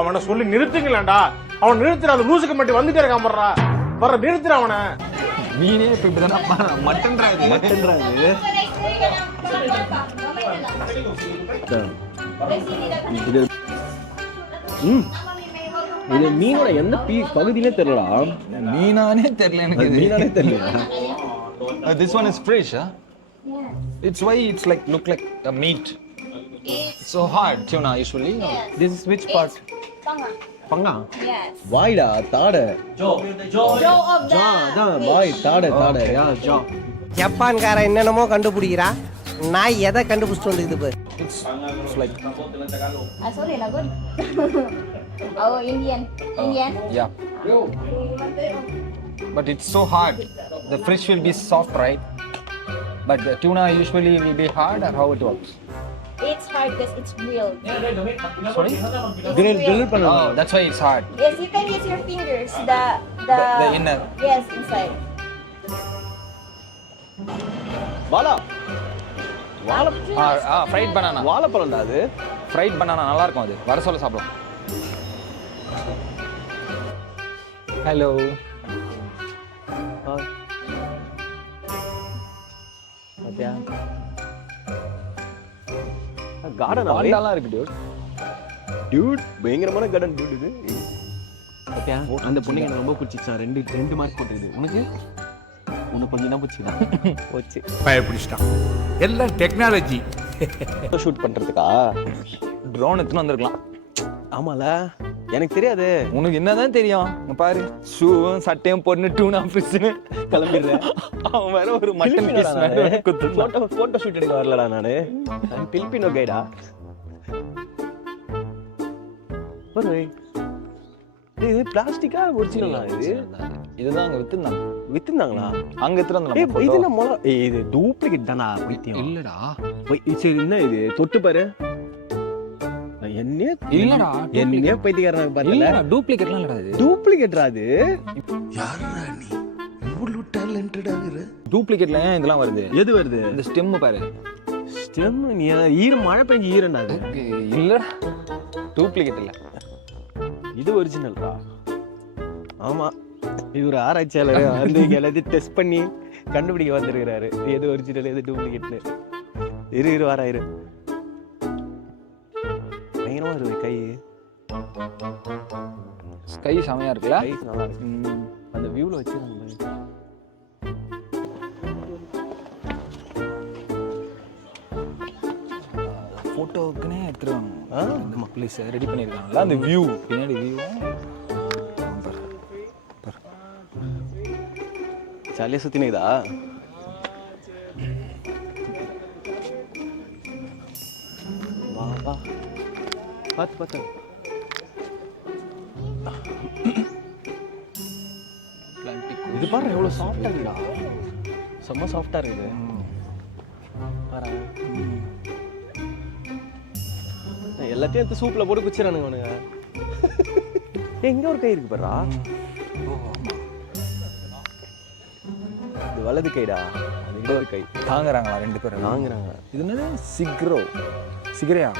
அவனை சொல்லி நிறுத்துங்களேன்டா. அவன் நிறுத்துற அந்த லூசுக்கு மட்டும் வந்துட்டே இருக்கான். வர்ற நிறுத்துற அவனை. மீனே இப்ப இப்படிதானே மட்டன்ரா இது. இது மீனோட எந்த பகுதியிலே தெரியலா. மீனானே தெரியல எனக்கு. மீனானே தெரியல. This one is fresh, huh? It's why it's like look like a meat. It's so hard, tuna usually. This is which part? Banga Yes. வாய்டா தாடை. Jaw of the. அதான் வாய் தாடை தாடை. ஜா ஜப்பான்கார என்னென்னமோ கண்டுபிடிக்கிறா, நான் எதை கண்டுபிடிச்சிட்டு வந்து இது பாரு. It's like Sorry, lagot. Oh, Indian. yeah. But it's so hard. The fish will be soft, right? But the tuna usually will be hard, or how it works? It's hard because it's grilled. Sorry? Grill. Oh, that's why it's hard. Yes, you can use your fingers. The inner. Yes, inside. Vala Fried banana. வாழைப்பழம்டா அது. Fried banana நல்லா இருக்கும் அது. வர சொல்ல சாப்பிடலாம். Hello. Garden பாண்டாலாம் இருக்கு dude. Dude பயங்கரமான garden Dude இது. பாத்தியா அந்த பொண்ணுக்கு எனக்கு ரொம்ப பிடிச்சிச்சா. 2 மார்க் போட்டுது. உனக்கு கொஞ்சம் தான் பிடிச்சிதான் போச்சு. பயப்பிடிச்சிட்டான். எல்லாம் டெக்னாலஜி. ஷூட் பண்றதுக்கா ட்ரோன் எடுத்துன்னு வந்திருக்கலாம். ஆமால எனக்கு தெரியாது. உனக்கு என்னதான் தெரியும்? இங்க பாரு ஷூவும் சட்டையும் போட்டு டூனா ஃபிஷ்னு கிளம்பிடுறேன். அவன் வேற ஒரு மட்டன் பீஸ் போட்டோ ஷூட் எடுக்க வரலடா நானு. பிலிப்பினோ கைடா. இது பிளாஸ்டிக்கா ஒரிஜினலா? இதுதான் அங்க வித்துனாங்களா? அங்க எடுத்துட்டு இது வந்தோம். என்ன இது டூப்ளிகேட் தானா? பைத்தியம் இல்லடா. சரி என்ன இது தொட்டு பாரு. இல்லடா என்னையே பைத்தியக்காரனாக பார்த்தல. இல்லடா டூப்ளிகேட்லாம் இல்லடா இது. டூப்ளிகேட்ரா அது. யாரா நீ இவ்வளவு டேலண்டடா இரு. டூப்ளிகேட்ல ஏன் இதெல்லாம் வருது? எது வருது? இந்த ஸ்டெம் பாரு. ஸ்டெம் நீ ஈரம் மழை பெஞ்சு ஈரண்டா அது. இல்லடா டூப்ளிகேட் இல்ல. இது ஒரிஜினல்ரா. ஆமா இவர் ஆராய்ச்சியாளர் வந்து எல்லாத்தையும் டெஸ்ட் பண்ணி கண்டுபிடிக்க வந்திருக்கிறாரு. எது ஒரிஜினல் எது டூப்ளிகேட்னு. இரு வாராயிரு. பயங்கரமா இருக்கு கை. கை செமையா இருக்குல்ல? கை நல்லா இருக்கு. அந்த வியூல வச்சிருக்காங்க. போட்டோக்குனே எடுத்துருவாங்க. இந்த ப்ளீஸ் ரெடி பண்ணிருக்காங்கல்ல அந்த வியூ பின்னாடி வியூ. ஜாலியா சுத்தினதா? வா வா பாத்து இது பாரு எவ்வளவு சாஃப்டா இருக்குடா. செம்ம சாஃப்டா இருக்குது. பாரு எல்லாத்தையும் எடுத்து சூப்ல போட்டு குச்சிரானுங்க அவனுங்க. எங்க ஒரு கை இருக்கு பாருடா. இது வலது கைடா. அது இன்னொரு கை. தாங்குறாங்களா 2 பேரும்? தாங்குறாங்க. இது என்னது? சிகரியா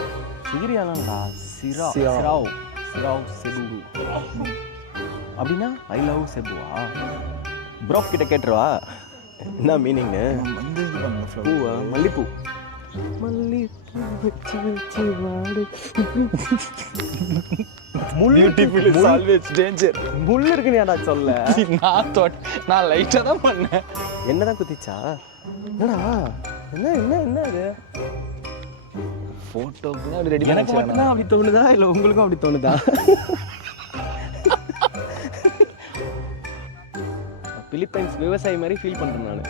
சிகிரியானாடா. சிராவ் செபு. அப்படின்னா ஐ லவ் செபுவா? ப்ரோ கிட்ட கேட்டுருவா என்ன மீனிங்னு. வந்து இது பண்ண பூவா? மல்லிப்பூ. மல்லிப்பூ வச்சு வச்சு வாடு. Beautiful is always danger. முள் இருக்குன்னு ஏன்டா சொல்ல? நான் லைட்டா தான் பண்ணேன். என்னதான் குத்திச்சா? என்னடா என்ன என்ன என்ன அது? போட்டோக்கு அப்படி ரெடி எனக்கு பண்ணி மட்டும்தான் அப்படி தோணுதா இல்லை உங்களுக்கும் அப்படி தோணுதா? பிலிப்பைன்ஸ் விவசாயி மாதிரி ஃபீல் பண்ணுறேன் நான்.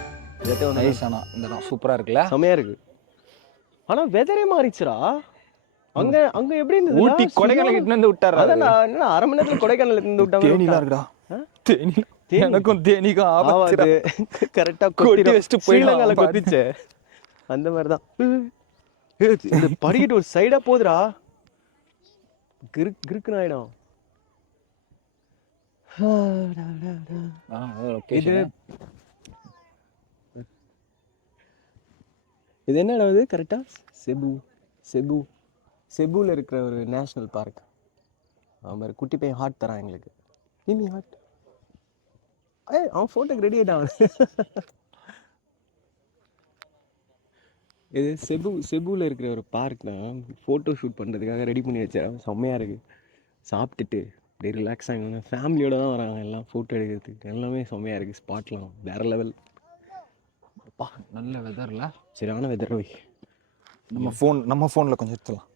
நைஸ். ஆனா இந்த இடம் சூப்பரா இருக்குல்ல. செமையா இருக்கு. ஆனா வெதரே மாறிச்சுடா. அங்க அங்க எப்படி இருந்தது? ஊட்டி கொடைக்கானல் கிட்ட இருந்து விட்டாரு. அதான் என்ன 1/2 மணி நேரத்துல கொடைக்கானல் இருந்து விட்டாங்க. தேனிலாம் இருக்குடா. தேனி எனக்கும் தேனிக்கும் ஆபத்து. கரெக்டா கொட்டி வச்சுட்டு ஸ்ரீலங்கால கொத்திச்சே அந்த மாதிரிதான். இந்த படிக்கிட்டு ஒரு சைடா போகுதுடா. கிறுக்குன்னு ஆயிடும். இது இது என்ன இடம் இது கரெக்டா? செபுல இருக்கிற ஒரு நேஷனல் பார்க். மாதிரி குட்டி பையன் ஹார்ட் தரான் எங்களுக்கு. நீ ஹார்ட் அவன் ஃபோட்டோக்கு ரெடி ஆகிட்டான். இது செபுல இருக்கிற ஒரு பார்க் தான். ஃபோட்டோ ஷூட் பண்ணுறதுக்காக ரெடி பண்ணி வச்சேன். செம்மையாக இருக்குது. சாப்பிட்டுட்டு அப்படியே ரிலாக்ஸ் ஆகிங்க. ஃபேமிலியோடு தான் வராங்க எல்லாம் ஃபோட்டோ எடுக்கிறதுக்கு. எல்லாமே செம்மையாக இருக்குது. ஸ்பாட்லாம் வேறு லெவல். அப்பா நல்ல வெதர்ல. சரியான வெதர். வை நம்ம ஃபோனில் கொஞ்சம் எடுத்துலாம்.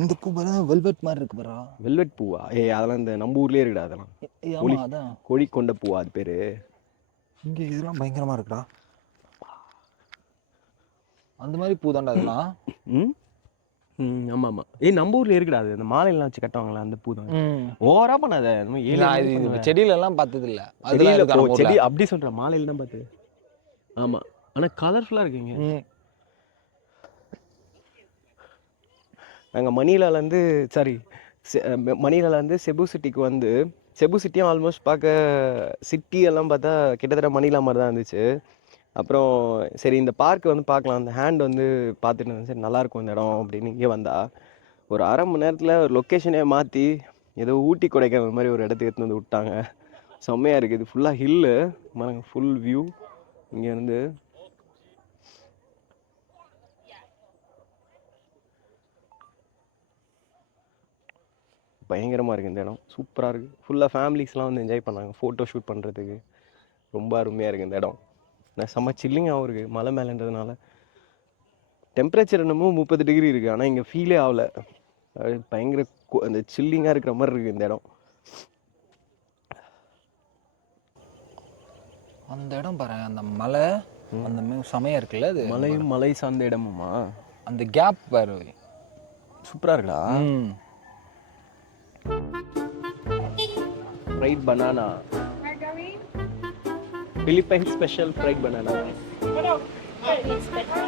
இந்த பூ பாரு வெல்வெட் மாதிரி இருக்கு பாரா. வெல்வெட் பூவா? அதெல்லாம் இந்த நம்ம ஊர்லேயே இருக்குடா. அதெல்லாம் அதான் கோழி கொண்ட பூவா அது பேர். இங்கே இதெல்லாம் பயங்கரமாக இருக்குடா. அந்த மாதிரி பூ தாண்டா அதெல்லாம். ஆமாம் ஆமாம். நம்ம ஊரில் இருக்குடா அது. அந்த மாலையெல்லாம் வச்சு கட்டுவாங்களா அந்த பூ தான். ஓவரா பண்ணாத. செடியிலெல்லாம் பார்த்தது இல்லை. செடி அப்படி சொல்கிறேன். மாலையில் தான் பார்த்து. ஆமாம். ஆனால் கலர்ஃபுல்லாக இருக்குங்க. நாங்கள் மணிலாலேருந்து செபு சிட்டிக்கு வந்து செபு சிட்டியும் ஆல்மோஸ்ட் பார்க்க சிட்டியெல்லாம் பார்த்தா கிட்டத்தட்ட மணிலா மாதிரி தான் இருந்துச்சு. அப்புறம் சரி இந்த பார்க் வந்து பார்க்கலாம், அந்த ஹேண்ட் வந்து பார்த்துட்டு இருந்தேன். சரி நல்லாயிருக்கும் இந்த இடம் அப்படின்னு இங்கே வந்தால் ஒரு 1/2 மணி நேரத்தில் ஒரு லொக்கேஷனே மாற்றி ஏதோ ஊட்டி கொடைக்கானல் மாதிரி ஒரு இடத்துக்கு எடுத்து வந்து விட்டாங்க. செம்மையாக இருக்குது. இது ஃபுல்லாக ஹில்லு. ஃபுல் வியூ இங்கேருந்து. பயங்கரமாக இருக்குது இந்த இடம். சூப்பராக இருக்குது. ஃபுல்லாக ஃபேமிலிஸ்லாம் வந்து என்ஜாய் பண்ணாங்க ஃபோட்டோ ஷூட் பண்ணுறதுக்கு. ரொம்ப அருமையாக இருக்குது இந்த இடம். நான் செம்ம சில்லிங்காகவும் இருக்குது. மலை மேலேன்றதுனால டெம்பரேச்சர் என்னமோ 30 டிகிரி இருக்குது. ஆனால் இங்கே ஃபீலே ஆகலை. பயங்கர அந்த சில்லிங்காக இருக்கிற மாதிரி இருக்குது இந்த இடம். அந்த இடம் பாரு. அந்த மலை அந்த செமையாக இருக்குல்ல. அது மலையும் மலை சார்ந்த இடமுமா? அந்த கேப் பாரு சூப்பராக இருக்குடா. Fried banana. Philippine special fried banana. It's better.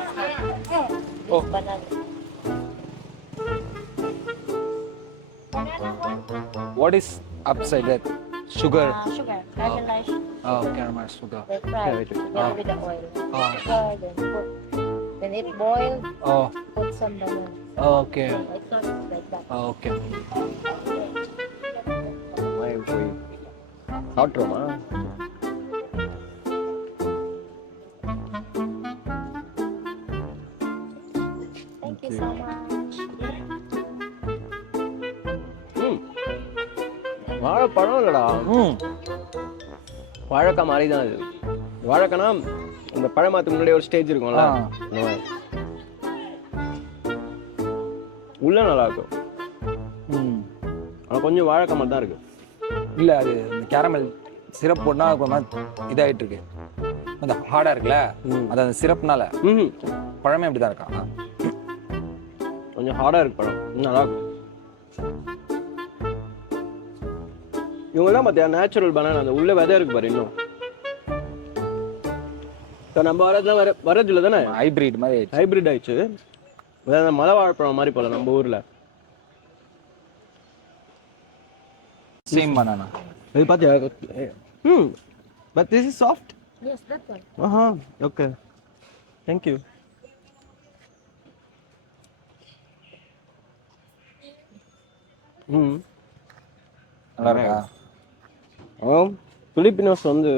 Oh. Banana. What is upside that? Sugar. Sugar. Caramelized. Oh, caramel sugar. They fry together with the oil. Sugar, then it boiled, Oh, put some banana. okay. It's not like that. Okay. சாப்பிட்றோமா? Thank you so much. வாழைப்பழம் இல்லைடா. வாழைக்காய் மாதிரி தான் அது. வாழைக்காய்னா இந்த பழமாத்துக்கு முன்னாடி ஒரு stage இருக்கும்ல, அந்த மாதிரி. உள்ள நல்லா இருக்கும். ஆனால் கொஞ்சம் வாழைக்காய் மாதிரி தான் இருக்கு. இல்லை அது இந்த கேரமல் சிரப் போட்டால் கொஞ்சம் இதாகிட்டு இருக்கு. கொஞ்சம் ஹார்டாக இருக்குல்ல, அது அந்த சிரப்னால. பழமே அப்படி தான் இருக்கா? கொஞ்சம் ஹார்டாக இருக்கு பழம். நல்லா இருக்கும். இவங்கெல்லாம் பார்த்தியா நேச்சுரல் பனானா. அந்த உள்ள விதை இருக்கு பாரு இன்னும். இப்போ நம்ம வரதுலாம் வரதில்லை தானே, ஹைப்ரிட் மாதிரி ஹைப்ரிட் ஆயிடுச்சு. அதாவது மலை வாழைப்பழம் மாதிரி போல நம்ம ஊரில். சேம் பனானா இது பார்த்தியா? But this is soft. Yes, that one. Okay, thank you. நல்லா இருக்கா? பிலிப்பினோஸ் வந்து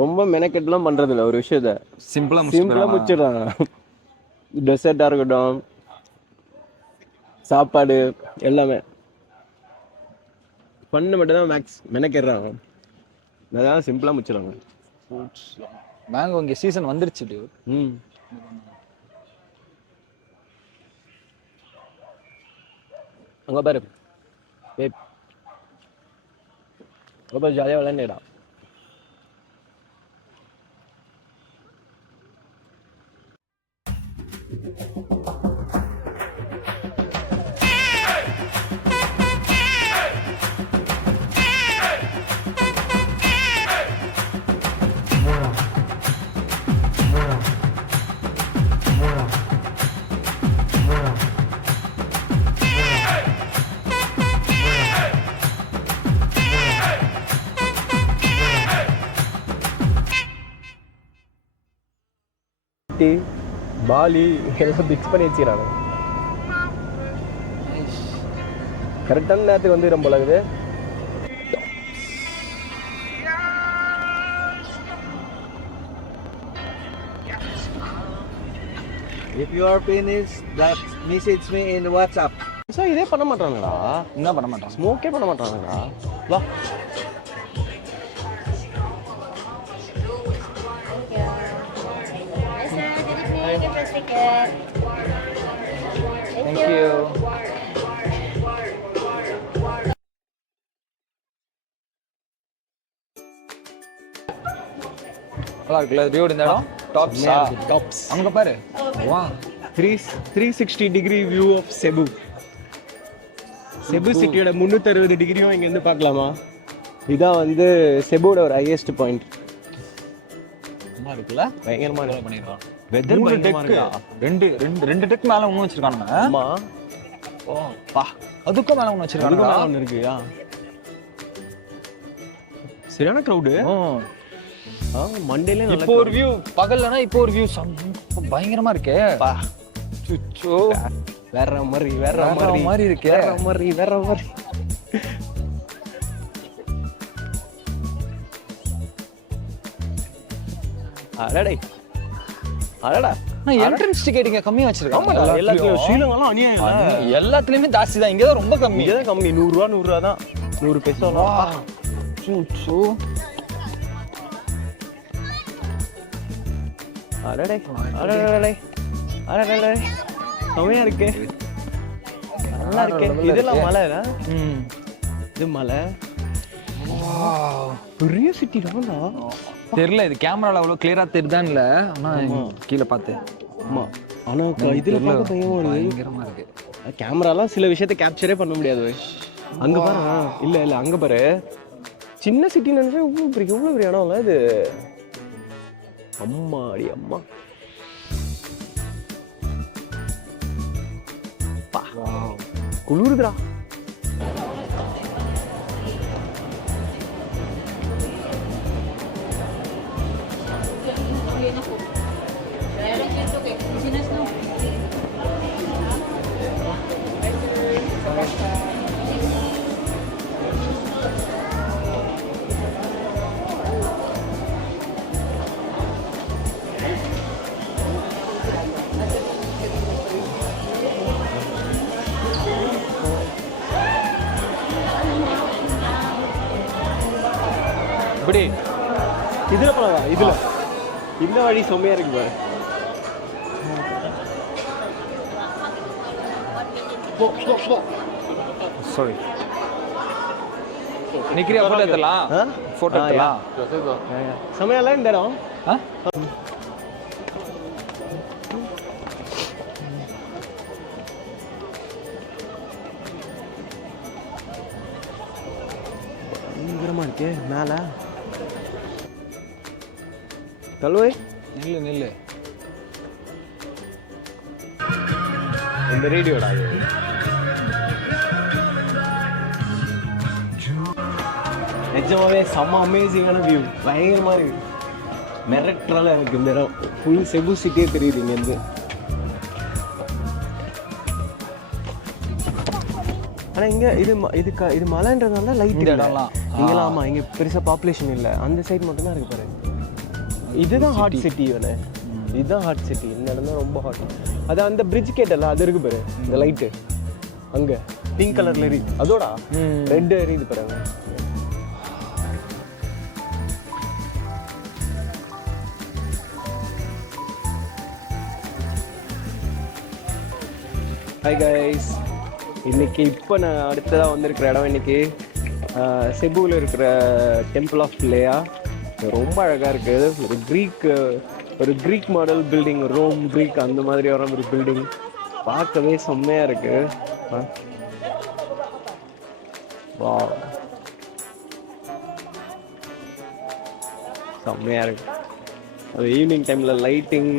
ரொம்ப மெனக்கெட்டுலாம் பண்றது இல்லை ஒரு விஷயத்த சிம்பிளா முடிச்சிடுறாங்க. டெசர்ட்டாக இருக்கட்டும், சாப்பாடு எல்லாமே பண்ண மட்டும் தான் மேக்ஸ் மெனக்கெடுறாங்க. அதான் சிம்பிளாக முடிச்சிடுறாங்க. மேங்கோ இங்கே சீசன் வந்துருச்சு dude. அங்கே பாரு ரொம்ப ஜாலியாக விளையாண்டுடா. பாலி எல்லாம் மிக்ஸ் பண்ணி வச்சுக்கிறாங்க. கரெக்டான நேரத்துக்கு வந்து ரொம்ப இருக்குது. If you are finished, that message me in WhatsApp. Sir இதே பண்ண மாட்டாங்கடா. என்ன பண்ண மாட்டான்? ஸ்மோக்கே பண்ண மாட்டாங்கடா. வா Thank you. நல்லா இருக்குல்ல வியூ இந்த இடம்? டாப்ஸ் அங்க பாரு. வா 360 degree view of Cebu. Cebu சிட்டியோட 360 டிகிரியும் இங்க இருந்து பார்க்கலாமா? இதான் வந்து செபுவோட ஒரு ஹையஸ்ட் பாயிண்ட். நல்லா இருக்குல்ல? பயங்கரமா பண்ணிடுவான். வெதர் பயங்கரமா இருக்கா? ரெண்டு டெக் மேல ஒண்ணு வச்சிருக்கானுங்க. ஆமா. ஓ பா அதுக்கும் மேல ஒண்ணு வச்சிருக்கானுங்க. ஒன்று இருக்குயா. சரியான க்ரௌடு. மண்டேல இப்போ ஒரு வியூ பகல்லனா இப்போ ஒரு வியூ பயங்கரமா இருக்கே. பா சுச்சோ வேற மாதிரி இருக்கே. வேற மாதிரி அடடா என்ட்ரன்ஸ் டிக்கெட் இங்க கம்மியா வச்சிருக்காங்க. எல்லாத்துலயும் ஸ்ரீலங்காலாம் அநியாயம். எல்லாத்துலயுமே ஜாஸ்தி தான். இங்க தான் ரொம்ப கம்மி. இங்க தான் கம்மி. 100 ரூபா தான். 100 பைசா. சுச்சோ அடடே செமையா இருக்கு. நல்லா இருக்கு. இதெல்லாம் மலை. இது மலை. பெரிய சிட்டி தான்டா. தெரியல இது கேமரால அவ்வளவு கிளியரா தெரியுதான்னு இல்ல. ஆனா கீழே பார்த்தேன். ஆமா. ஆனா இதுல பார்க்க பயங்கரமா இருக்கு. கேமராலாம் சில விஷயத்தை கேப்சரே பண்ண முடியாது. அங்க பாரு. இல்ல அங்க பாரு. சின்ன சிட்டி நினைச்சா இவ்வளவு பெரிய இடம்ல இது. அம்மாடி அம்மா. குளிருதுடா. இப்படி இதுல போலவா? இதுல இந்த வழி செம்மையா இருக்கு பாரு. சாரி நிக்கிறியா? போட்டோ எடுத்துலாம். போட்டோ எடுத்துலாம். செம்மையா இல்ல இந்த இடம்? பயங்கரமா இருக்கே மேல. கல்வை நில்லு இந்த ரேடியோடா. நிஜமாவே செம்ம அமேசிங்கான வியூ. பயங்கரமா இருக்கு. மிரட்டலா இருக்கு இந்த இடம். ஃபுல் செபு சிட்டியே தெரியுது இங்க இருந்து. ஆனா இங்க இது மலைன்றதுனால லைட் இந்த இடம்லாம் இங்கெல்லாம் ஆமாம் இங்கே பெருசாக பாப்புலேஷன் இல்லை, அந்த சைடு மட்டும்தான் இருக்கு பாரு. இதுதான் ஹாட் சிட்டி வேணே, இதுதான் ஹாட் சிட்டி. இந்த இடம் தான் ரொம்ப ஹாட். அது அந்த பிரிட்ஜ் கேட்டல அது இருக்கு பாரு, இந்த லைட்டு அங்கே பிங்க் கலர்ல எரியுது, அதோட ரெட் எரியுது பாருங்க. ஹாய் கைஸ், இன்னைக்கு இப்போ நான் அடுத்ததாக வந்திருக்கிற இடம் இன்னைக்கு செபுவில் இருக்கிற டெம்பிள் ஆஃப் லேயா. ரொம்ப அழகாக இருக்குது. ஒரு Greek model building, Rome Greek அந்த மாதிரி வர ஒரு பில்டிங். பார்க்கவே செம்மையாக இருக்குது. வாவ், செம்மையாக இருக்குது. அது ஈவினிங் டைமில் லைட்டிங்,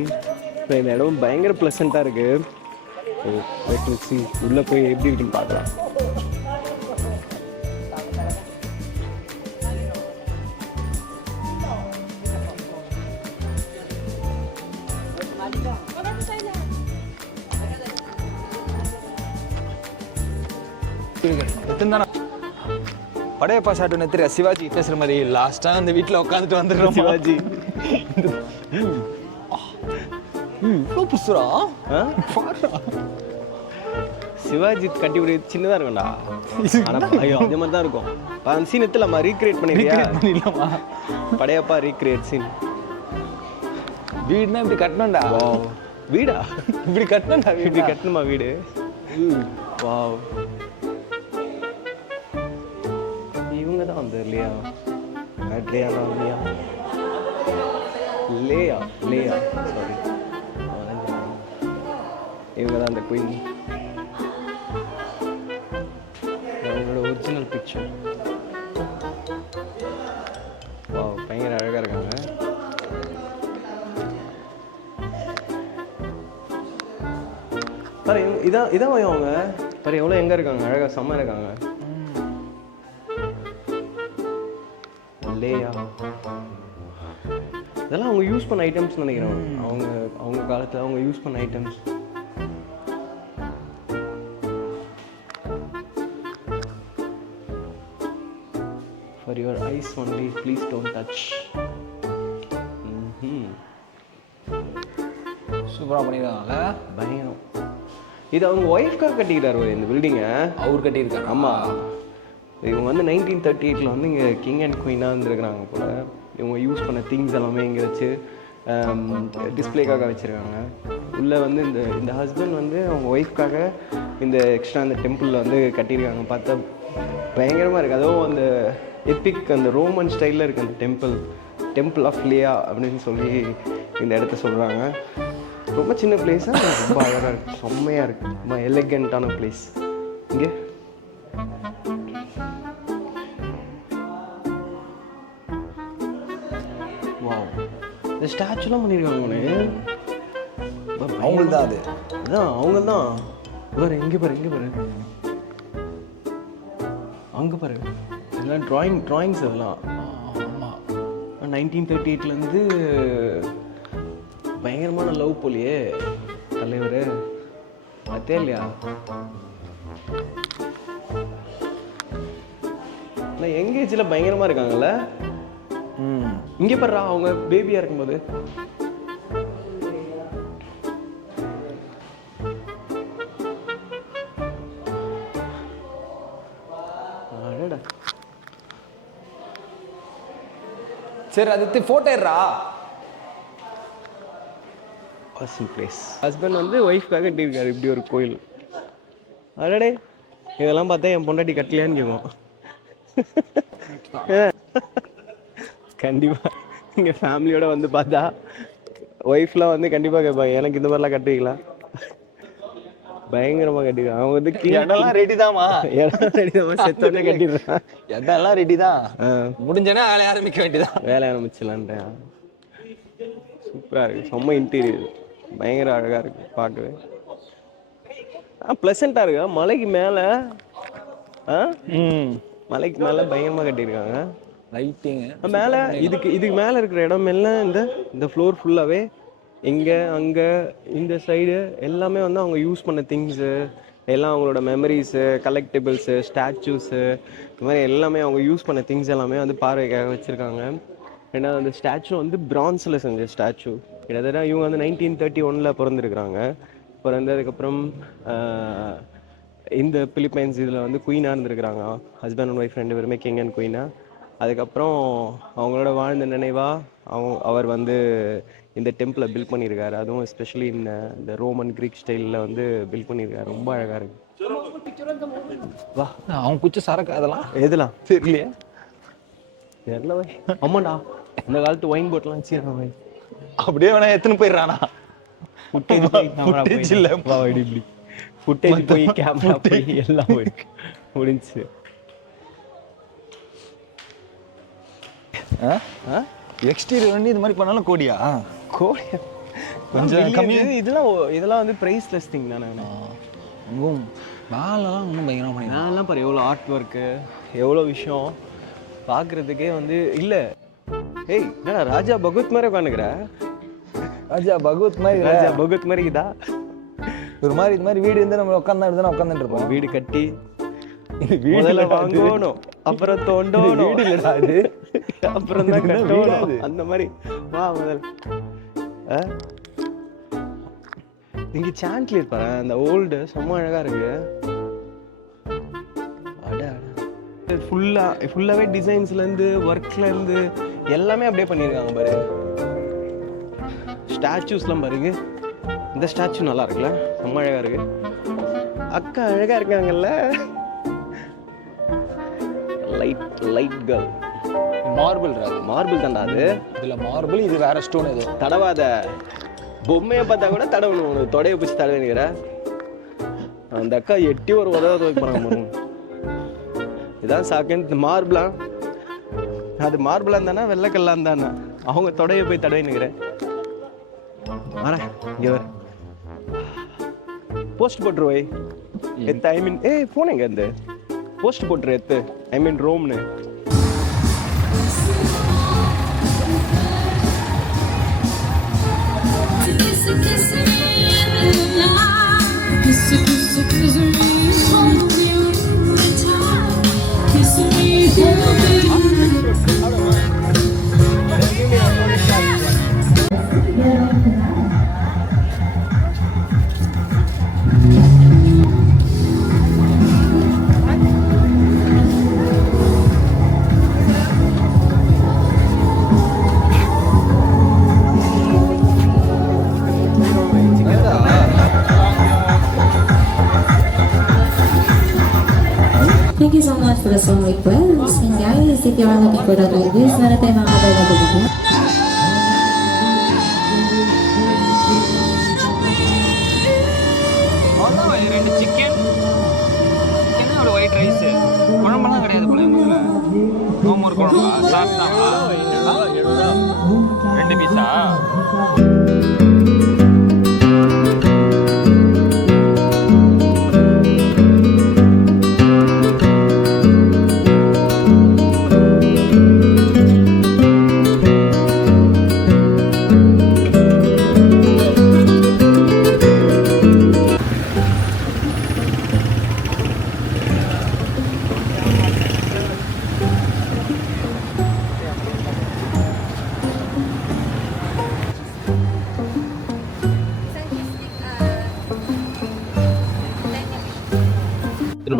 இந்த இடம் பயங்கர ப்ளசண்ட்டாக இருக்குது. உள்ளே போய் எப்படி இருக்குன்னு பார்க்கலாம். படையப்பா ஷாட் ஒன்று தெரியா, சிவாஜி பேசுகிற மாதிரி லாஸ்ட்டாக அந்த வீட்டில் உட்காந்துட்டு வந்துடுறோம். சிவாஜி புசுரா சிவாஜி கட்டி விட சின்னதாக இருக்கும்டா. ஐயோ அதே மாதிரி தான் இருக்கும். அந்த சீன் எடுத்துலாமா, ரீக்ரியேட் பண்ணிடலாமா? Padayappa recreate scene. வீடுனா இப்படி கட்டணும்டா. வீடா இப்படி கட்டணும்டா, இப்படி கட்டணுமா வீடு? வாவ், இவங்க தான் வந்து லேயா சாரி, இவங்க தான் அந்த குயின். அவங்களோட ஒரிஜினல் பிக்சர். வாவ், பயங்கர அழகாக இருக்காங்க. பாரு இதான் அவங்க பாரு எவ்வளோ எங்கே இருக்காங்க, அழகாக செம்ம இருக்காங்க. லேயா இதெல்லாம் அவங்க யூஸ் பண்ண ஐட்டம்ஸ் நினைக்கிறேன். அவங்க காலத்தில் அவங்க யூஸ் பண்ண items. For your eyes only, please don't touch. சூப்பராக பண்ணிடுவாங்கல்ல, பயங்கரம். இது அவங்க ஒய்ஃப்காக கட்டிக்கிட்டாரு இந்த பில்டிங்கை. அவர் கட்டியிருக்காரு. ஆமாம், இவங்க வந்து 1938 வந்து இங்கே கிங் அண்ட் குயினாக இருந்துருக்குறாங்க போல். இவங்க யூஸ் பண்ண திங்ஸ் எல்லாமே இங்கே வச்சு டிஸ்பிளேக்காக வச்சுருக்காங்க. உள்ளே வந்து இந்த ஹஸ்பண்ட் வந்து அவங்க ஒய்ஃப்காக இந்த எக்ஸ்ட்ரா அந்த டெம்பிளில் வந்து கட்டியிருக்காங்க. பார்த்தா பயங்கரமாக இருக்குது. அதுவும் அந்த எப்பிக் அந்த ரோமன் ஸ்டைலில் இருக்குது அந்த டெம்பிள் ஆஃப் லேயா அப்படின்னு சொல்லி இந்த இடத்த சொல்கிறாங்க. ரொம்ப சின்ன பிளேஸாக ரொம்ப அழகாக இருக்குது, செம்மையாக இருக்குது, ரொம்ப எலிகண்ட்டான பிளேஸ். இங்கே இந்த ஸ்டாச்சுலாம் பண்ணியிருக்காங்க. அவங்களுக்கு தான் அது. அதான் அவங்க தான். பாரு இங்கே பாரு, இங்கே பாரு, அங்கே பாரு, இதெல்லாம் ட்ராயிங்ஸ் எல்லாம். 1938 பயங்கரமான லவ் போலியே தலைவர். பார்த்தே இல்லையா? நான் எங்கேஜில் பயங்கரமாக இருக்காங்கல்ல. இங்கே பாடுறா அவங்க பேபியாக இருக்கும்போது. சரி, அது ஃபோட்டோ எடுறா. பிளேஸ். ஹஸ்பண்ட் வந்து ஒய்ஃப்காக கட்டியிருக்காரு இப்படி ஒரு கோயில். அடடே, இதெல்லாம் பார்த்தா என் பொண்டாட்டி கட்டலையான்னு கேட்கும். கண்டிப்பாக இங்கே ஃபேமிலியோட வந்து பார்த்தா ஒய்ஃப்லாம் வந்து கண்டிப்பாக கேட்பாங்க, எனக்கு இந்த மாதிரிலாம் கட்டுவீங்களா? பயங்கரமாக கட்டிடுவாங்க. அவங்க வந்து இடம்லாம் ரெடி தான்மா, இடம் ரெடி தான், செத்தோடனே கட்டிடுறான். இடம்லாம் ரெடி தான், முடிஞ்சனா வேலையை ஆரம்பிக்க வேண்டியதான். வேலை ஆரம்பிச்சிடலான்றேன். சூப்பராக இருக்குது, செம்ம இன்டீரியர், பயங்கர அழகாக இருக்குது பார்க்கவே. ப்ளசண்ட்டாக இருக்கா. மலைக்கு மேலே மலைக்கு மேலே பயங்கரமாக கட்டியிருக்காங்க. லைட்டிங் மேலே இதுக்கு மேலே இருக்கிற இடம் எல்லாம் இந்த ஃப்ளோர் ஃபுல்லாகவே இங்கே அங்கே இந்த சைடு எல்லாமே வந்து அவங்க யூஸ் பண்ண திங்ஸு எல்லாம் அவங்களோட மெமரிஸு, கலெக்டிபிள்ஸு, ஸ்டாச்சூஸு, இது மாதிரி எல்லாமே அவங்க யூஸ் பண்ண திங்ஸ் எல்லாமே வந்து பார்வைக்காக வச்சுருக்காங்க. ஏன்னா அந்த ஸ்டாச்சு வந்து பிரான்ஸில் செஞ்ச ஸ்டாச்சு. கிட்டத்தட்ட இவங்க வந்து 1931 பிறந்திருக்கிறாங்க. பிறந்ததுக்கப்புறம் இந்த பிலிப்பைன்ஸ் இதில் வந்து குயினாக இருந்திருக்கிறாங்க. ஹஸ்பண்ட் அண்ட் ஒய்ஃப் 2 பேருமே கிங் அண்ட் குயினாக. அதுக்கப்புறம் அவங்களோட வாழ்ந்த நினைவாக அவர் வந்து இந்த டெம்பிளை பில்ட் பண்ணியிருக்காரு. அதுவும் எஸ்பெஷலி இந்த ரோமன் கிரீக் ஸ்டைலில் வந்து பில்ட் பண்ணியிருக்காரு. ரொம்ப அழகாக இருக்கு. வா அவன் குச்சி சரக்கு அதெல்லாம் எதுலாம் தெரியலையே. தெரியல வை. ஆமாண்டா, இந்த காலத்து ஒயின் போட்லாம் வச்சுருக்காங்க வை. அப்படியே வேணா எத்தனை போயிடுறானா? ஃபுட்டேஜ் இல்லை இப்படி ஃபுட்டேஜ் போய் கேமரா போய் எல்லாம் போயிருக்கு முடிஞ்சு. எக்ஸ்டீரியர் வந்து இது மாதிரி பண்ணாலும் கோடியா? கோடியா கொஞ்சம் கம்மி. இதெல்லாம் வந்து ப்ரைஸ்லெஸ் திங் தானே. நாளெல்லாம் ஒன்றும் பயங்கரமாக பண்ணி நான்லாம் பாரு எவ்வளோ ஆர்ட் ஒர்க்கு, எவ்வளோ விஷயம் பார்க்குறதுக்கே வந்து இல்லை. ஏய் என்னடா ராஜா பகவத் மாதிரி உட்காந்துக்கிற? ராஜா பகவத் மாதிரி ராஜா பகவத் மாதிரி இதா ஒரு மாதிரி இது மாதிரி வீடு இருந்தால் நம்ம உட்காந்துட்டு இருப்போம். வீடு கட்டி வீடுல வாங்கணும், அப்புறம் தோண்டணும். வீடு இல்லடா அது, அப்புறம் தான் கட்டணும். அந்த மாதிரி வா முதல்ல. இங்க சாண்ட்லியர் பாரு, அந்த ஓல்டு செம்ம அழகா இருக்கு. ஃபுல்லாவே டிசைன்ஸ்ல இருந்து ஒர்க்ல இருந்து எல்லாமே அப்படியே பண்ணியிருக்காங்க பாரு. ஸ்டாச்சூஸ்லாம் பாருங்க. இந்த ஸ்டாச்சு நல்லா இருக்குல்ல, செம்ம அழகா இருக்கு. அக்கா அழகா இருக்காங்கல்ல. Light girl. மார்பிள் தான்டா அது. இதுல மார்பிள், இது வேற ஸ்டோன். ஏதோ தடவாத. பொம்மையை பார்த்தா கூட தடவணும். உனக்கு தொடைய பிடிச்சி தடவைங்கிற அந்த அக்கா எட்டி ஒரு உதவ வைப்பாங்க. இதான் செகண்ட் மார்பிளா. அது மார்பிளா இருந்தானா வெள்ளைக்கல்லா இருந்தானா? அவங்க தொடைய போய் தடவைனுங்கிற வரேன். இங்க வர போஸ்ட் போட்டுருவை எத்து. ஐ மீன் போன் எங்க இருந்து போஸ்ட் போட்டுரு எத்து. ஐ மீன் ரோம்னு. Thank you so much for the song request. And guys, if you are looking for that like this, meron tayong mga available dito. ரெண்டு சிக்கன் ஒரு ஒயிட் ரைஸ். குழம்பெல்லாம் கிடையாது போல ஒரு குழம்பா? சாப்பிட்டாங்களா? 2 பீஸா?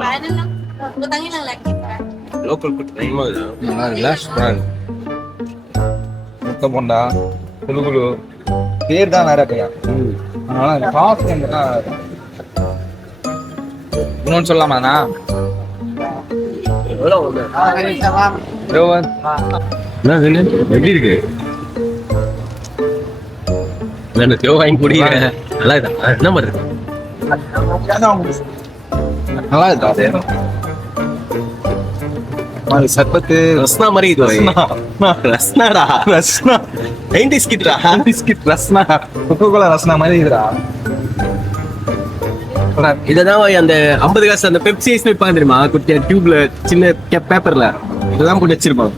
Paano lang? Utangin lang lagi. Local food டைமாக நல்லா இருக்குல்ல? சூப்பராக இருக்கு. முட்டை போண்டா, குழு பேர் தான் வேற கையா. அதனால காசு இன்னொன்று சொல்லலாமாண்ணா? எப்படி இருக்கு? தேவை வாங்கி குடிக்கிறேன். நல்லா இருக்கா? என்ன பண்ணுறது? நல்லா இருக்கா? சர்பத்து ரஸ்னா மாதிரி இது. ரஸ்னாடா, ரஸ்னா 90s கிட்ரா. 90s kid Rasna, Coca Cola Rasna மாதிரி இதுடா. இததான் அந்த 50 காசு அந்த பெப்சி ஐஸ் வைப்பாங்க தெரியுமா? குட்டியா டியூப்ல சின்ன பேப்பர்ல இதெல்லாம் போட்டு வச்சிருப்பாங்க.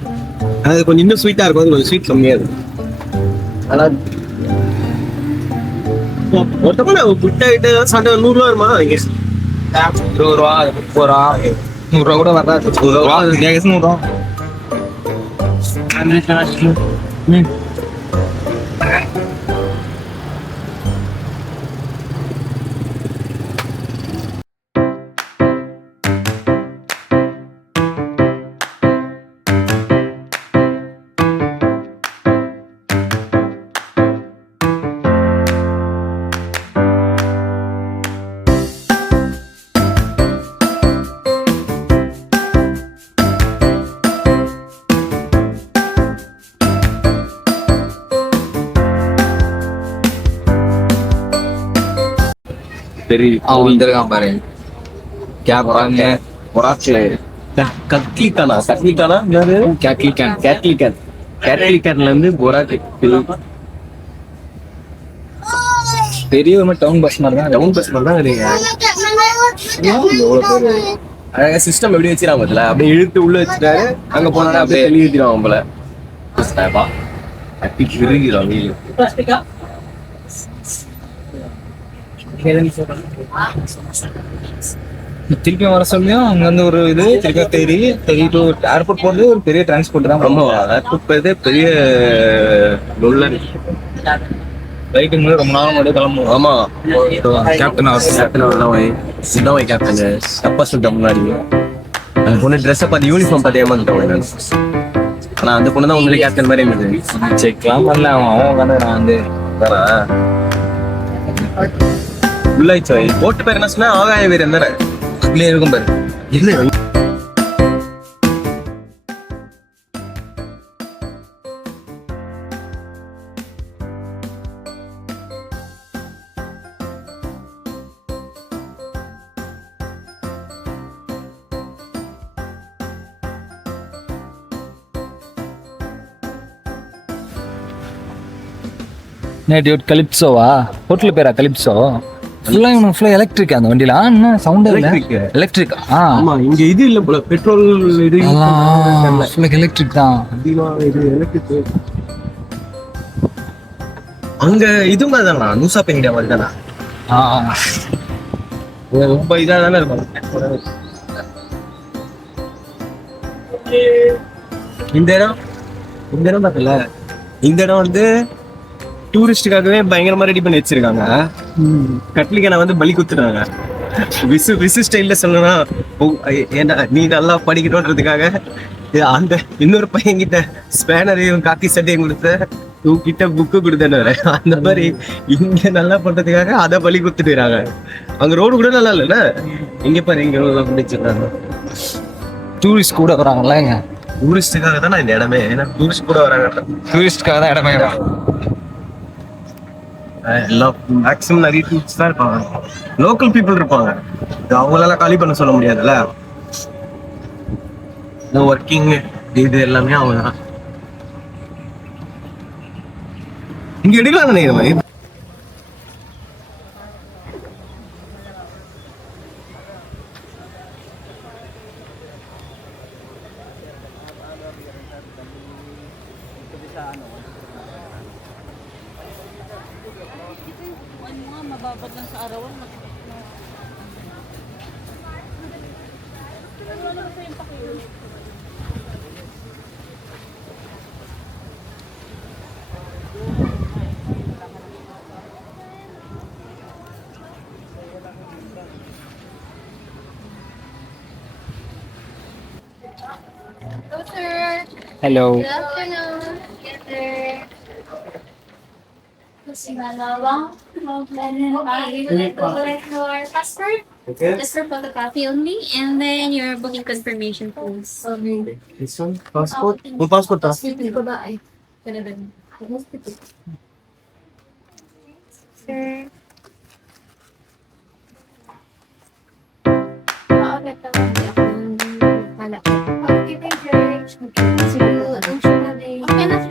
அது கொஞ்சம் இன்னும் ஸ்வீட்டா இருக்கும். அது கொஞ்சம் ஸ்வீட் கம்மியா இருக்கும். ஆனா மொத்தமா புட்டா கிட்ட சாப்பிட்டா 100 ரூபா வருமா? இங்க ரூபா 30 ரூபா கூட வராது. 100 அவன் வந்திருக்கான் பாரு. கேட்லிக்கான்ல இருந்து பொராக்கு பெரிய ஒரு டவுன் பஸ் மாதிரி தான். டவுன் பஸ் மாதிரி தான் கிடையாது. அழகா சிஸ்டம் எப்படி வச்சிருக்காங்க அதுல அப்படியே இழுத்து உள்ள வச்சுட்டாரு. அங்க போனா அப்படியே வெளியே ஏற்றிடுவாங்க போல. கட்டி கிருகிறோம் வெளியே. திருப்பி வர சொல்லியும் அங்க வந்து ஒரு இது திருப்பி தேடி டு ஏர்போர்ட் போறது ஒரு பெரிய டிரான்ஸ்போர்ட் தான். ஆமா, ஏர்போர்ட் போறதே பெரிய லொல்லர். ஃப்ளைட்டுக்கு முன்னாடி ரொம்ப நாள் முன்னாடி கிளம்புவோம். ஆமா, கேப்டன் அவர் சின்ன கேப்டன் அப்பா சொல்லிட்ட முன்னாடி அந்த பொண்ணு ட்ரெஸ்ஸை பார்த்து யூனிஃபார்ம் பார்த்து ஏமாந்துட்டோம். ஆனா அந்த பொண்ணு தான் உங்களுக்கு கேப்டன் மாதிரி இருந்தது. செக்லாம் பண்ணல. அவன் உட்காந்து நான் வந்து உள்ளாய்ச்சோ போட்டு பேர் என்ன சொன்னா ஆகாய வீரன் தானே அதுலயே இருக்கும் பாரு. இல்லை டியூட் கலிப்ஸோவா? ஹோட்டல் பேரா கலிப்ஸோ? ஃபுல்லா எலக்ட்ரிக் அந்த வண்டியில. என்ன சவுண்ட் எலக்ட்ரிக். ஆமா, இங்க இது இல்ல போல பெட்ரோல் இது ஃபுல்லா எலக்ட்ரிக் தான். இது எலக்ட்ரிக். அங்க இது மாதிரி தானா நூசா பெயிண்டியா மாதிரி தானா? ரொம்ப இதா தானே இருக்கும். இந்த இடம் பார்த்தல, இந்த இடம் வந்து டூரிஸ்டுக்காகவே பயங்கரமா ரெடி பண்ணி வச்சிருக்காங்க. கட்லிக்கான வந்து பலி குத்துறாங்க. விசு ஸ்டைல்ல சொல்லணும்னா, ஏன்னா நீ நல்லா படிக்கணும்ன்றதுக்காக அந்த இன்னொரு பையன் கிட்ட ஸ்பேனரையும் காக்கி சட்டையும் கொடுத்த கிட்ட புக்கு கொடுத்தேன்னு அந்த மாதிரி இங்க நல்லா பண்றதுக்காக அதை பலி குத்துட்டுறாங்க. அங்க ரோடு கூட நல்லா இல்லைல்ல. இங்க பாரு, இங்க பிடிச்சிருக்காங்க. டூரிஸ்ட் கூட வராங்கல்ல. டூரிஸ்டுக்காக தான் இந்த இடமே. ஏன்னா டூரிஸ்ட் கூட வராங்க. டூரிஸ்டுக்காக தான் இடமே. எல்லாம் மேக்ஸிமம் நிறைய டூரிஸ்ட் தான் இருப்பாங்க. லோக்கல் பீப்புள் இருப்பாங்க. அவங்களால காலி பண்ண சொல்ல முடியாதுல்ல. ஒர்க்கிங் இது எல்லாமே அவங்க தான். இங்க எடுக்கலாம் நினைக்கிறேன். Hello. Good afternoon. Yes, sir. Okay, we would like to collect your passport. Just for photocopy only, and then your booking confirmation, please. This one? Passport? Yung passport ah? Sir. Okay, thank you. Okay na, sir.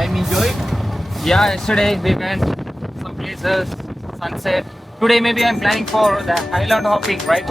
I'm enjoying. Yeah, yesterday we went some places, sunset. Today maybe I'm planning for the island hopping, right?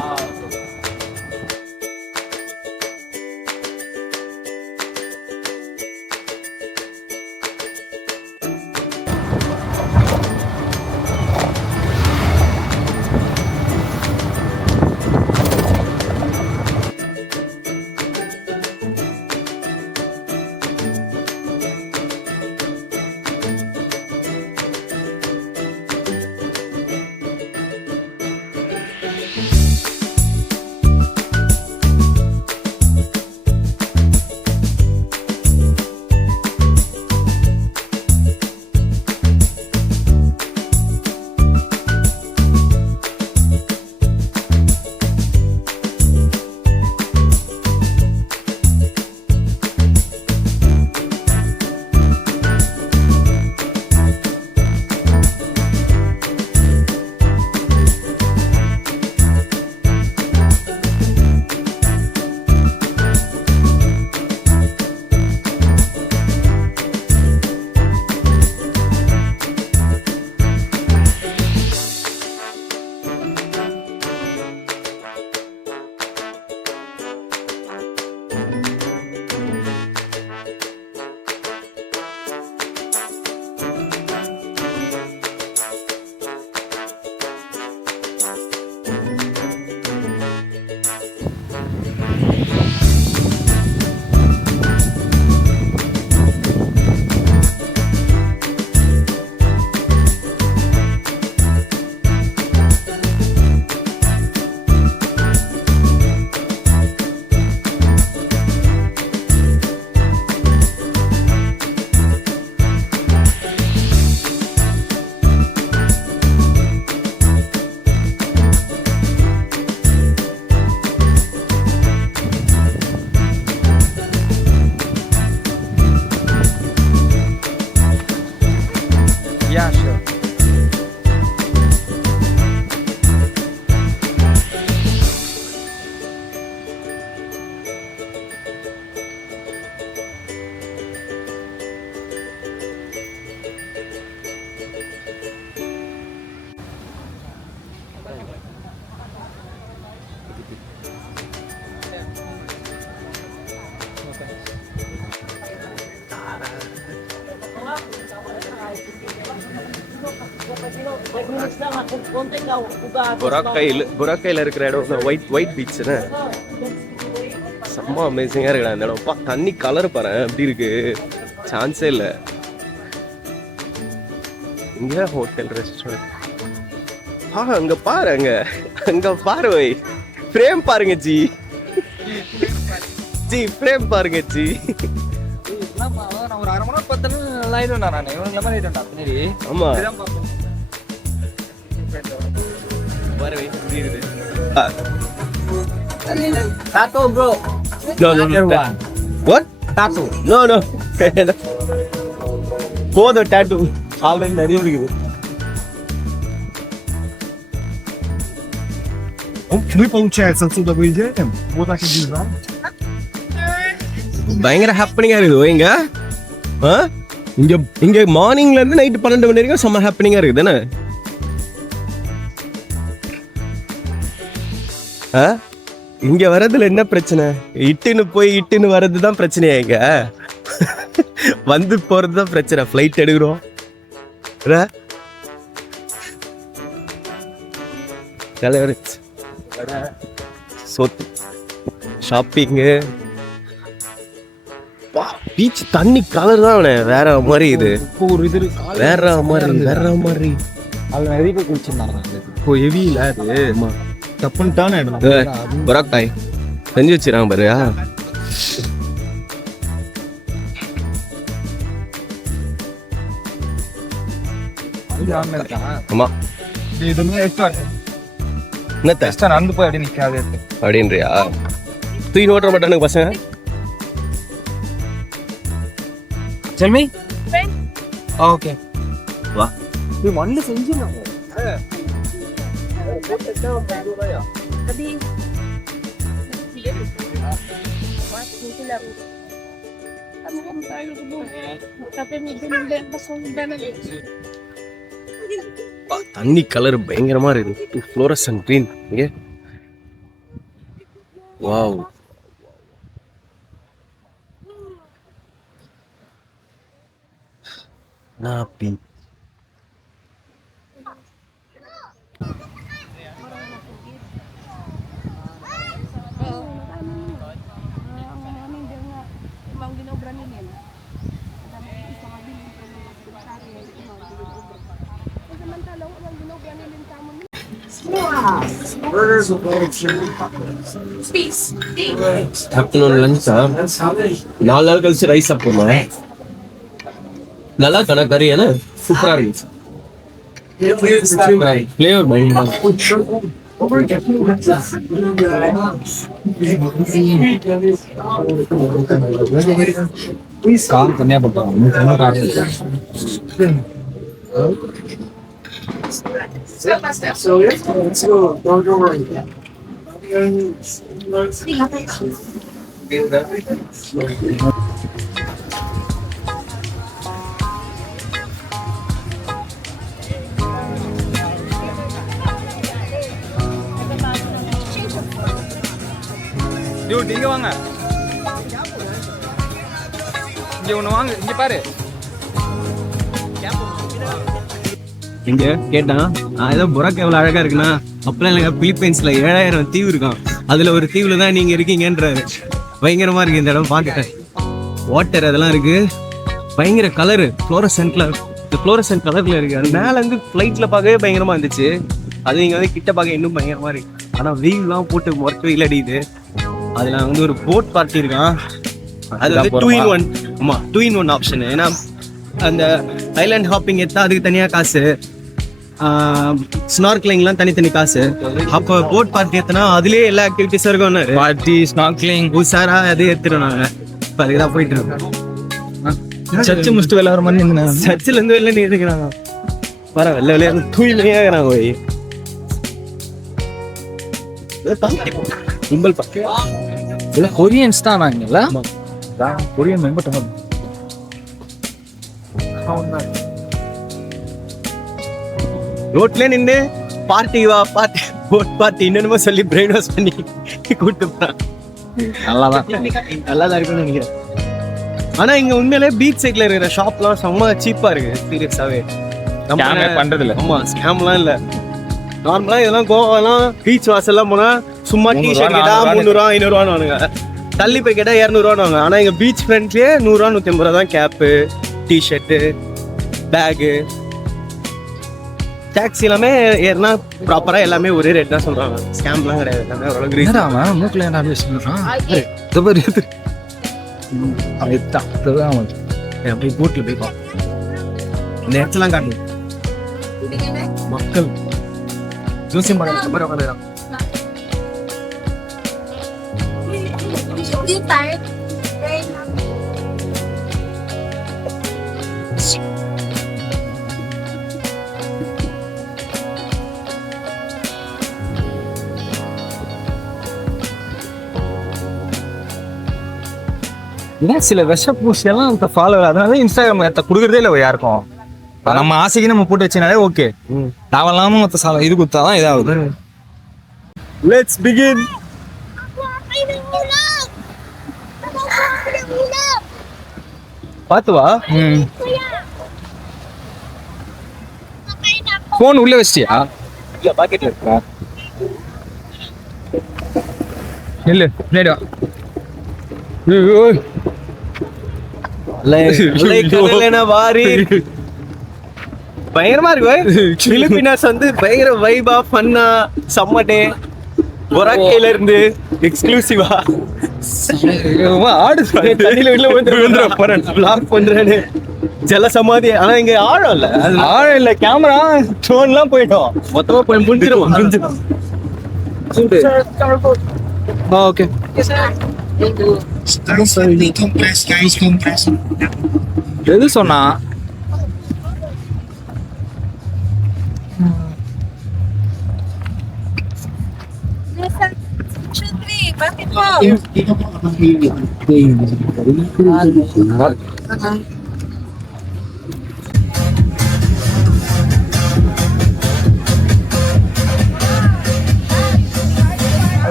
Yeah, sure. புராக்கையில் இருக்கிற இடம் white பீச்சுன்னு செம்ம அமேசிங்காக இருக்குடா இந்த இடம். தண்ணி colour பாரு அப்படி இருக்கு, சான்ஸே இல்லை. இங்கே ஹோட்டல் ரெஸ்டாரண்ட் அங்க பாரு, அங்க பாரு வை ஃப்ரேம் பாருங்க ஜி ஃப்ரேம் பாருங்க ஜி. நான் ஒரு 1/2 மணி நேரம் பார்த்தேன்னு நல்லா ஆயிடுவேன் நான். இவனுங்களை மாதிரி ஆயிடுவேன்டா பின்னாடி. ஆமா Tattoo, bro. No. What? Tattoo. No. போதும் tattoo. ஆல்ரெடி நிறைய இருக்குது. Мы, получается, отсюда выезжаем. Вот так и бежим. பயங்கர ஹாப்பனிங்கா இருக்குது இங்க. இங்க மார்னிங்ல இருந்து நைட் 12 மணி வரைக்கும் செம்ம ஹாப்பனிங்கா இருக்குது தானே? இங்க வர்றதுல என்ன பிரச்சனை? இட்டுன்னு வர்றதுதான் பிரச்சனையா? இங்க வந்து போறதுதான் பிரச்சனை. ஃபிளைட் எடுக்கிறோம், சொத்து, ஷாப்பிங்கு, பீச் தண்ணி கலர் தான் வேற மாதிரி. இது வேற மாதிரி. அதில் நிறைய பேர் குளிச்சிருந்தாங்க. இப்போ ஹெவி இல்லை அது, தப்புன்ட்டான இடம். பராக்காய் செஞ்சு வச்சிடறாங்க பாரு. ஆமா என்னத்த நடந்து போய் அப்படி நிற்காது அப்படின்றியா? தூக்கி ஓட்டுற மாட்டானுங்க பசங்க. Tell me. Okay. வா. இது மண்ணு செஞ்சிருந்தாங்க. தண்ணி கலர் பயங்கரமா இருக்கு. Fluorescent green. இங்க வாவ். நாப்பி ஆஃப்டர்நூன் லஞ்சா 4 நாள் கழிச்சு ரைஸ் சாப்பிடுமா? நல்லா இருக்கா கறி? ஏன்னா சூப்பரா இருக்கு. ஃப்ளேவர் பயங்கரமா கால் தனியா போட்டாங்க. Dude, இங்க வாங்க. இங்க ஒண்ணு வாங்க. இங்க பாரு. இங்க கேட்டான், ஏதோ புறாக்கு எவ்வளவு அழகா இருக்குன்னா, அப்பெல்லாம் இல்லைங்க, பிலிப்பைன்ஸ்ல 7000 தீவு இருக்கான், அதுல ஒரு தீவுல தான் நீங்க இருக்கீங்கன்றாரு. பயங்கரமா இருக்கு இந்த இடம் பார்க்க. வாட்டர் அதெல்லாம் இருக்கு, பயங்கர கலரு, ஃப்ளோரசன்ட் கலர்ல இருக்கு. அது மேல இருந்து ஃபிளைட்ல பார்க்கவே பயங்கரமா இருந்துச்சு. அது நீங்க வந்து கிட்ட பார்க்க இன்னும் பயங்கரமா இருக்கு. ஆனா வெயில்லாம் போட்டு மொத்த வெயில் அடிக்குது. அதுல வந்து ஒரு போட் பார்ட்டி இருக்கான். அது வந்து 2 in 1. ஆமா, 2 in 1 ஆப்ஷன். ஏன்னா அந்த ஐலாண்ட் ஹாப்பிங் எடுத்தா அதுக்கு தனியா காசு, ஸ்னார்க்லிங்லாம் தனித்தனி காசு. அப்போ போட் பார்ட்டி எடுத்தனா அதுலயே எல்லா ஆக்டிவிட்டிஸும் இருக்கும். பார்ட்டி, ஸ்நார்க்லிங், உசாரா அது எடுத்துறோம் நாங்க. இப்போ அதுக்கு தான் போயிட்டு இருக்கோம். சர்ச்சு முடிச்சுட்டு வெளில வர மாதிரி இருந்தாங்க. சர்ச்சில் இருந்து வெளில நீ இருக்கிறாங்க, வர வெள்ள வெளியே தூய்மையா இருக்கிறாங்க. போய் கும்பல் பார்க்க இல்லை கொரியன்ஸ் தான் நாங்கல்ல, கொரியன் மெம்பர். ரோட்ல நின்று பார்ட்டி வா பார்ட்டி போட் பார்ட்டி என்னென்னமோ சொல்லி பிரெயின் வாஷ் பண்ணி கூப்பிட்டு போறான். நல்லாதான் இருக்குன்னு நினைக்கிறேன். ஆனா இங்க உண்மையிலே பீச் சைட்ல இருக்கிற ஷாப்லாம் செம்ம சீப்பா இருக்கு. சீரியஸாவே பண்றது இல்ல. ஆமா, ஸ்கேம்லாம் இல்ல. நார்மலா இதெல்லாம் கோவாலாம் பீச் வாசல்லாம் போனா சும்மா டிஷர்ட் கேட்டா 300 ரூபா 500 ரூபான்னு வாங்க, தள்ளி போய் கேட்டா 200 ரூபான்னு வாங்க. ஆனா எங்க பீச் ஃப்ரண்ட்லயே 100 ரூபா 150 ரூபா தான் கேப்பு, டிஷர்ட்டு, பேகு. டாக்ஸி எல்லாமே ஏறினா ப்ராப்பரா எல்லாமே ஒரே ரேட் தான் சொல்றாங்க. ஸ்கேம்லாம் கிடையாது. எல்லாமே ஓரளவுக்கு மூக்கில் என்ன போய் போட்ல போய் பா. இந்த இடத்துலாம் காட்டு மக்கள் ஜோசியம் பார்க்க. ஏன் சில விஷ பூசியெல்லாம் ஃபாலோ, அதனால இன்ஸ்டாகிராம் கொடுக்குறதே இல்லை யாருக்கும். நம்ம ஆசைக்கு நம்ம போட்டு வச்சனாலே ஓகே, தேவையில்லாம மற்ற இது கொடுத்தாதான் இதாகுது. Let's begin. பாத்து வா. போன் உள்ள வச்சிட்டியா? இல்ல, பாக்கெட்ல இருக்கா? இல்ல பின்னாடி வா. பயங்கரமா இருக்கு. பிலிப்பினாஸ் வந்து பயங்கர வைபா, ஃபன்னா, செம்ம டே. பொராக்கையில இருந்து எக்ஸ்க்ளூசிவா ஆடு தண்ணியில உள்ள விழுந்துரும் பண்றேன்னு ஜல சமாதி. ஆனா இங்க ஆழம் இல்ல, ஆழம் இல்ல, கேமரா ட்ரோன்லாம் போயிட்டோம், மொத்தமா போய் முடிஞ்சிடும். ஓகே, எது சொன்னா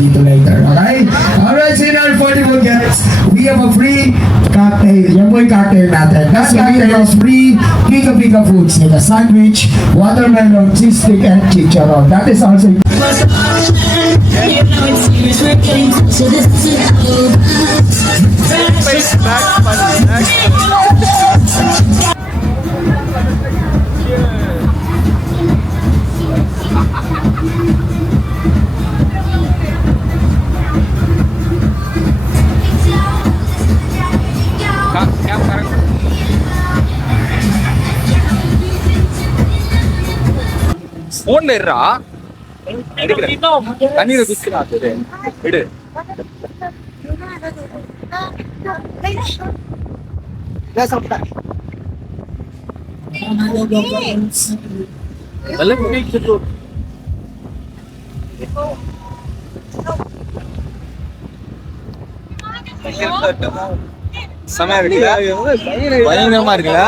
Dito later, okay? Alright, so in our 40 guests, we have a free cocktail. Yan po yung cocktail natin. That cocktail is free Pika foods. Like a sandwich, watermelon, cheese stick, and chicharon. That is also... போன்ல இருடா தண்ணீரை குடிச்சுடா எடு செமையா இருக்குல்ல பயங்கரமா இருக்குல்ல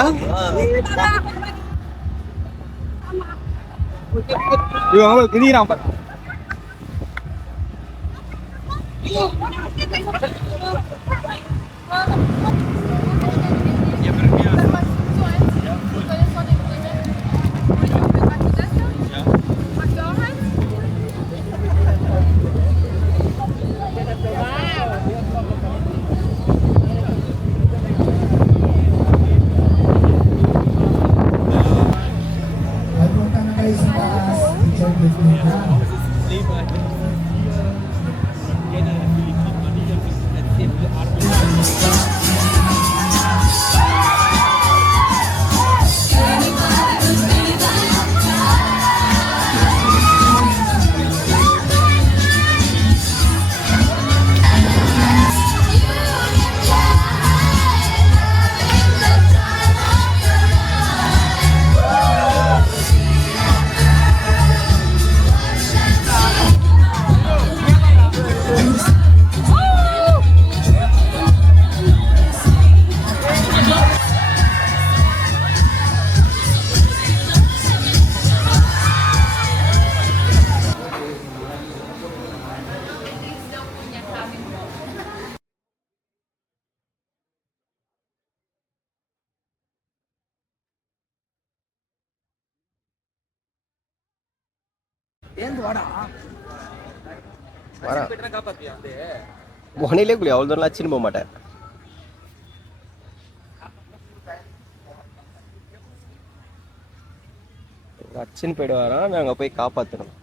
இவன் குதிக்கிறான் பாரு முனையிலே குளி அவ்வளோ தூரம் அச்சுன்னு போக மாட்டேன். அச்சுன்னு போயிடுவாராம், நாங்கள் போய் காப்பாற்றணும்.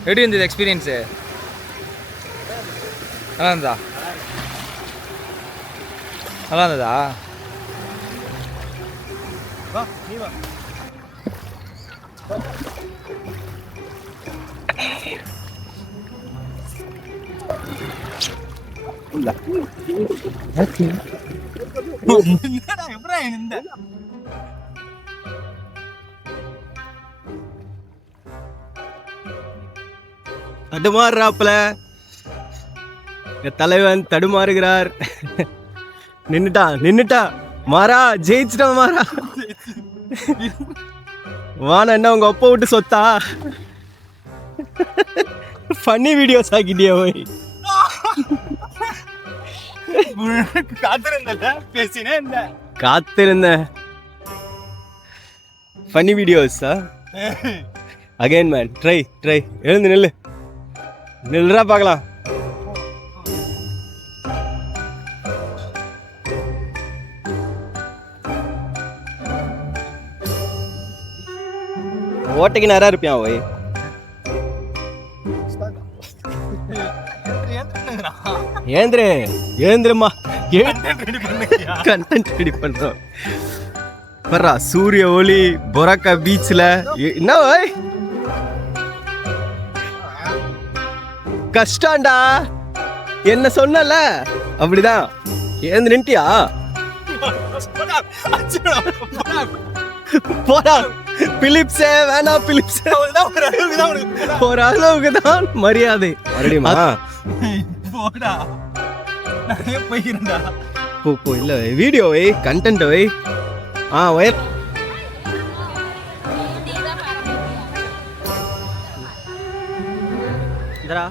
எப்படி இருந்தது எக்ஸ்பீரியன்ஸு? நல்லா இருந்ததா? நல்லா இருந்ததா? வா நீ வா. தடுமாறுறாப்புல தலைவன் தடுமாறுகிறார். நின்னுட்டா மாறா, ஜெயிச்சிட்டான் மாறா. வானா என்ன உங்க அப்பா விட்டு சொத்தா? ஃபன்னி வீடியோஸ் ஆக்கிட்டியா போய்? காத்திருந்தேன் ஃபன்னி வீடியோஸா? அகைன் மேன், ட்ரை எழுந்து நில்லுறா பார்க்கலாம். ஓட்டைக்கு நேரம் இருப்பியா ஓய் ஏந்திரமா கண்டென்ட் ரெடி பண்றோம் வர்றா சூரிய ஒளி பொராக்கா பீச்ல என்ன ஓய் கஷ்டம்டா என்ன சொன்னல அப்படிதான் ஏந்து நின்ட்டியா போடா பிலிப்ஸே வேணாம் பிலிப்ஸே ஒரு அளவுக்கு தான் மரியாதை மறுபடியுமா போடா நானே போயிருந்தா போ இல்ல வீடியோ வை கண்டென்ட் வை ஒயர் இந்தரா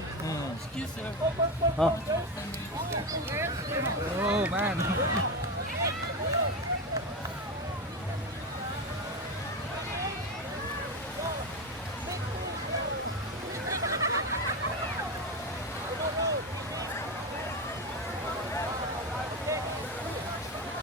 Oh man.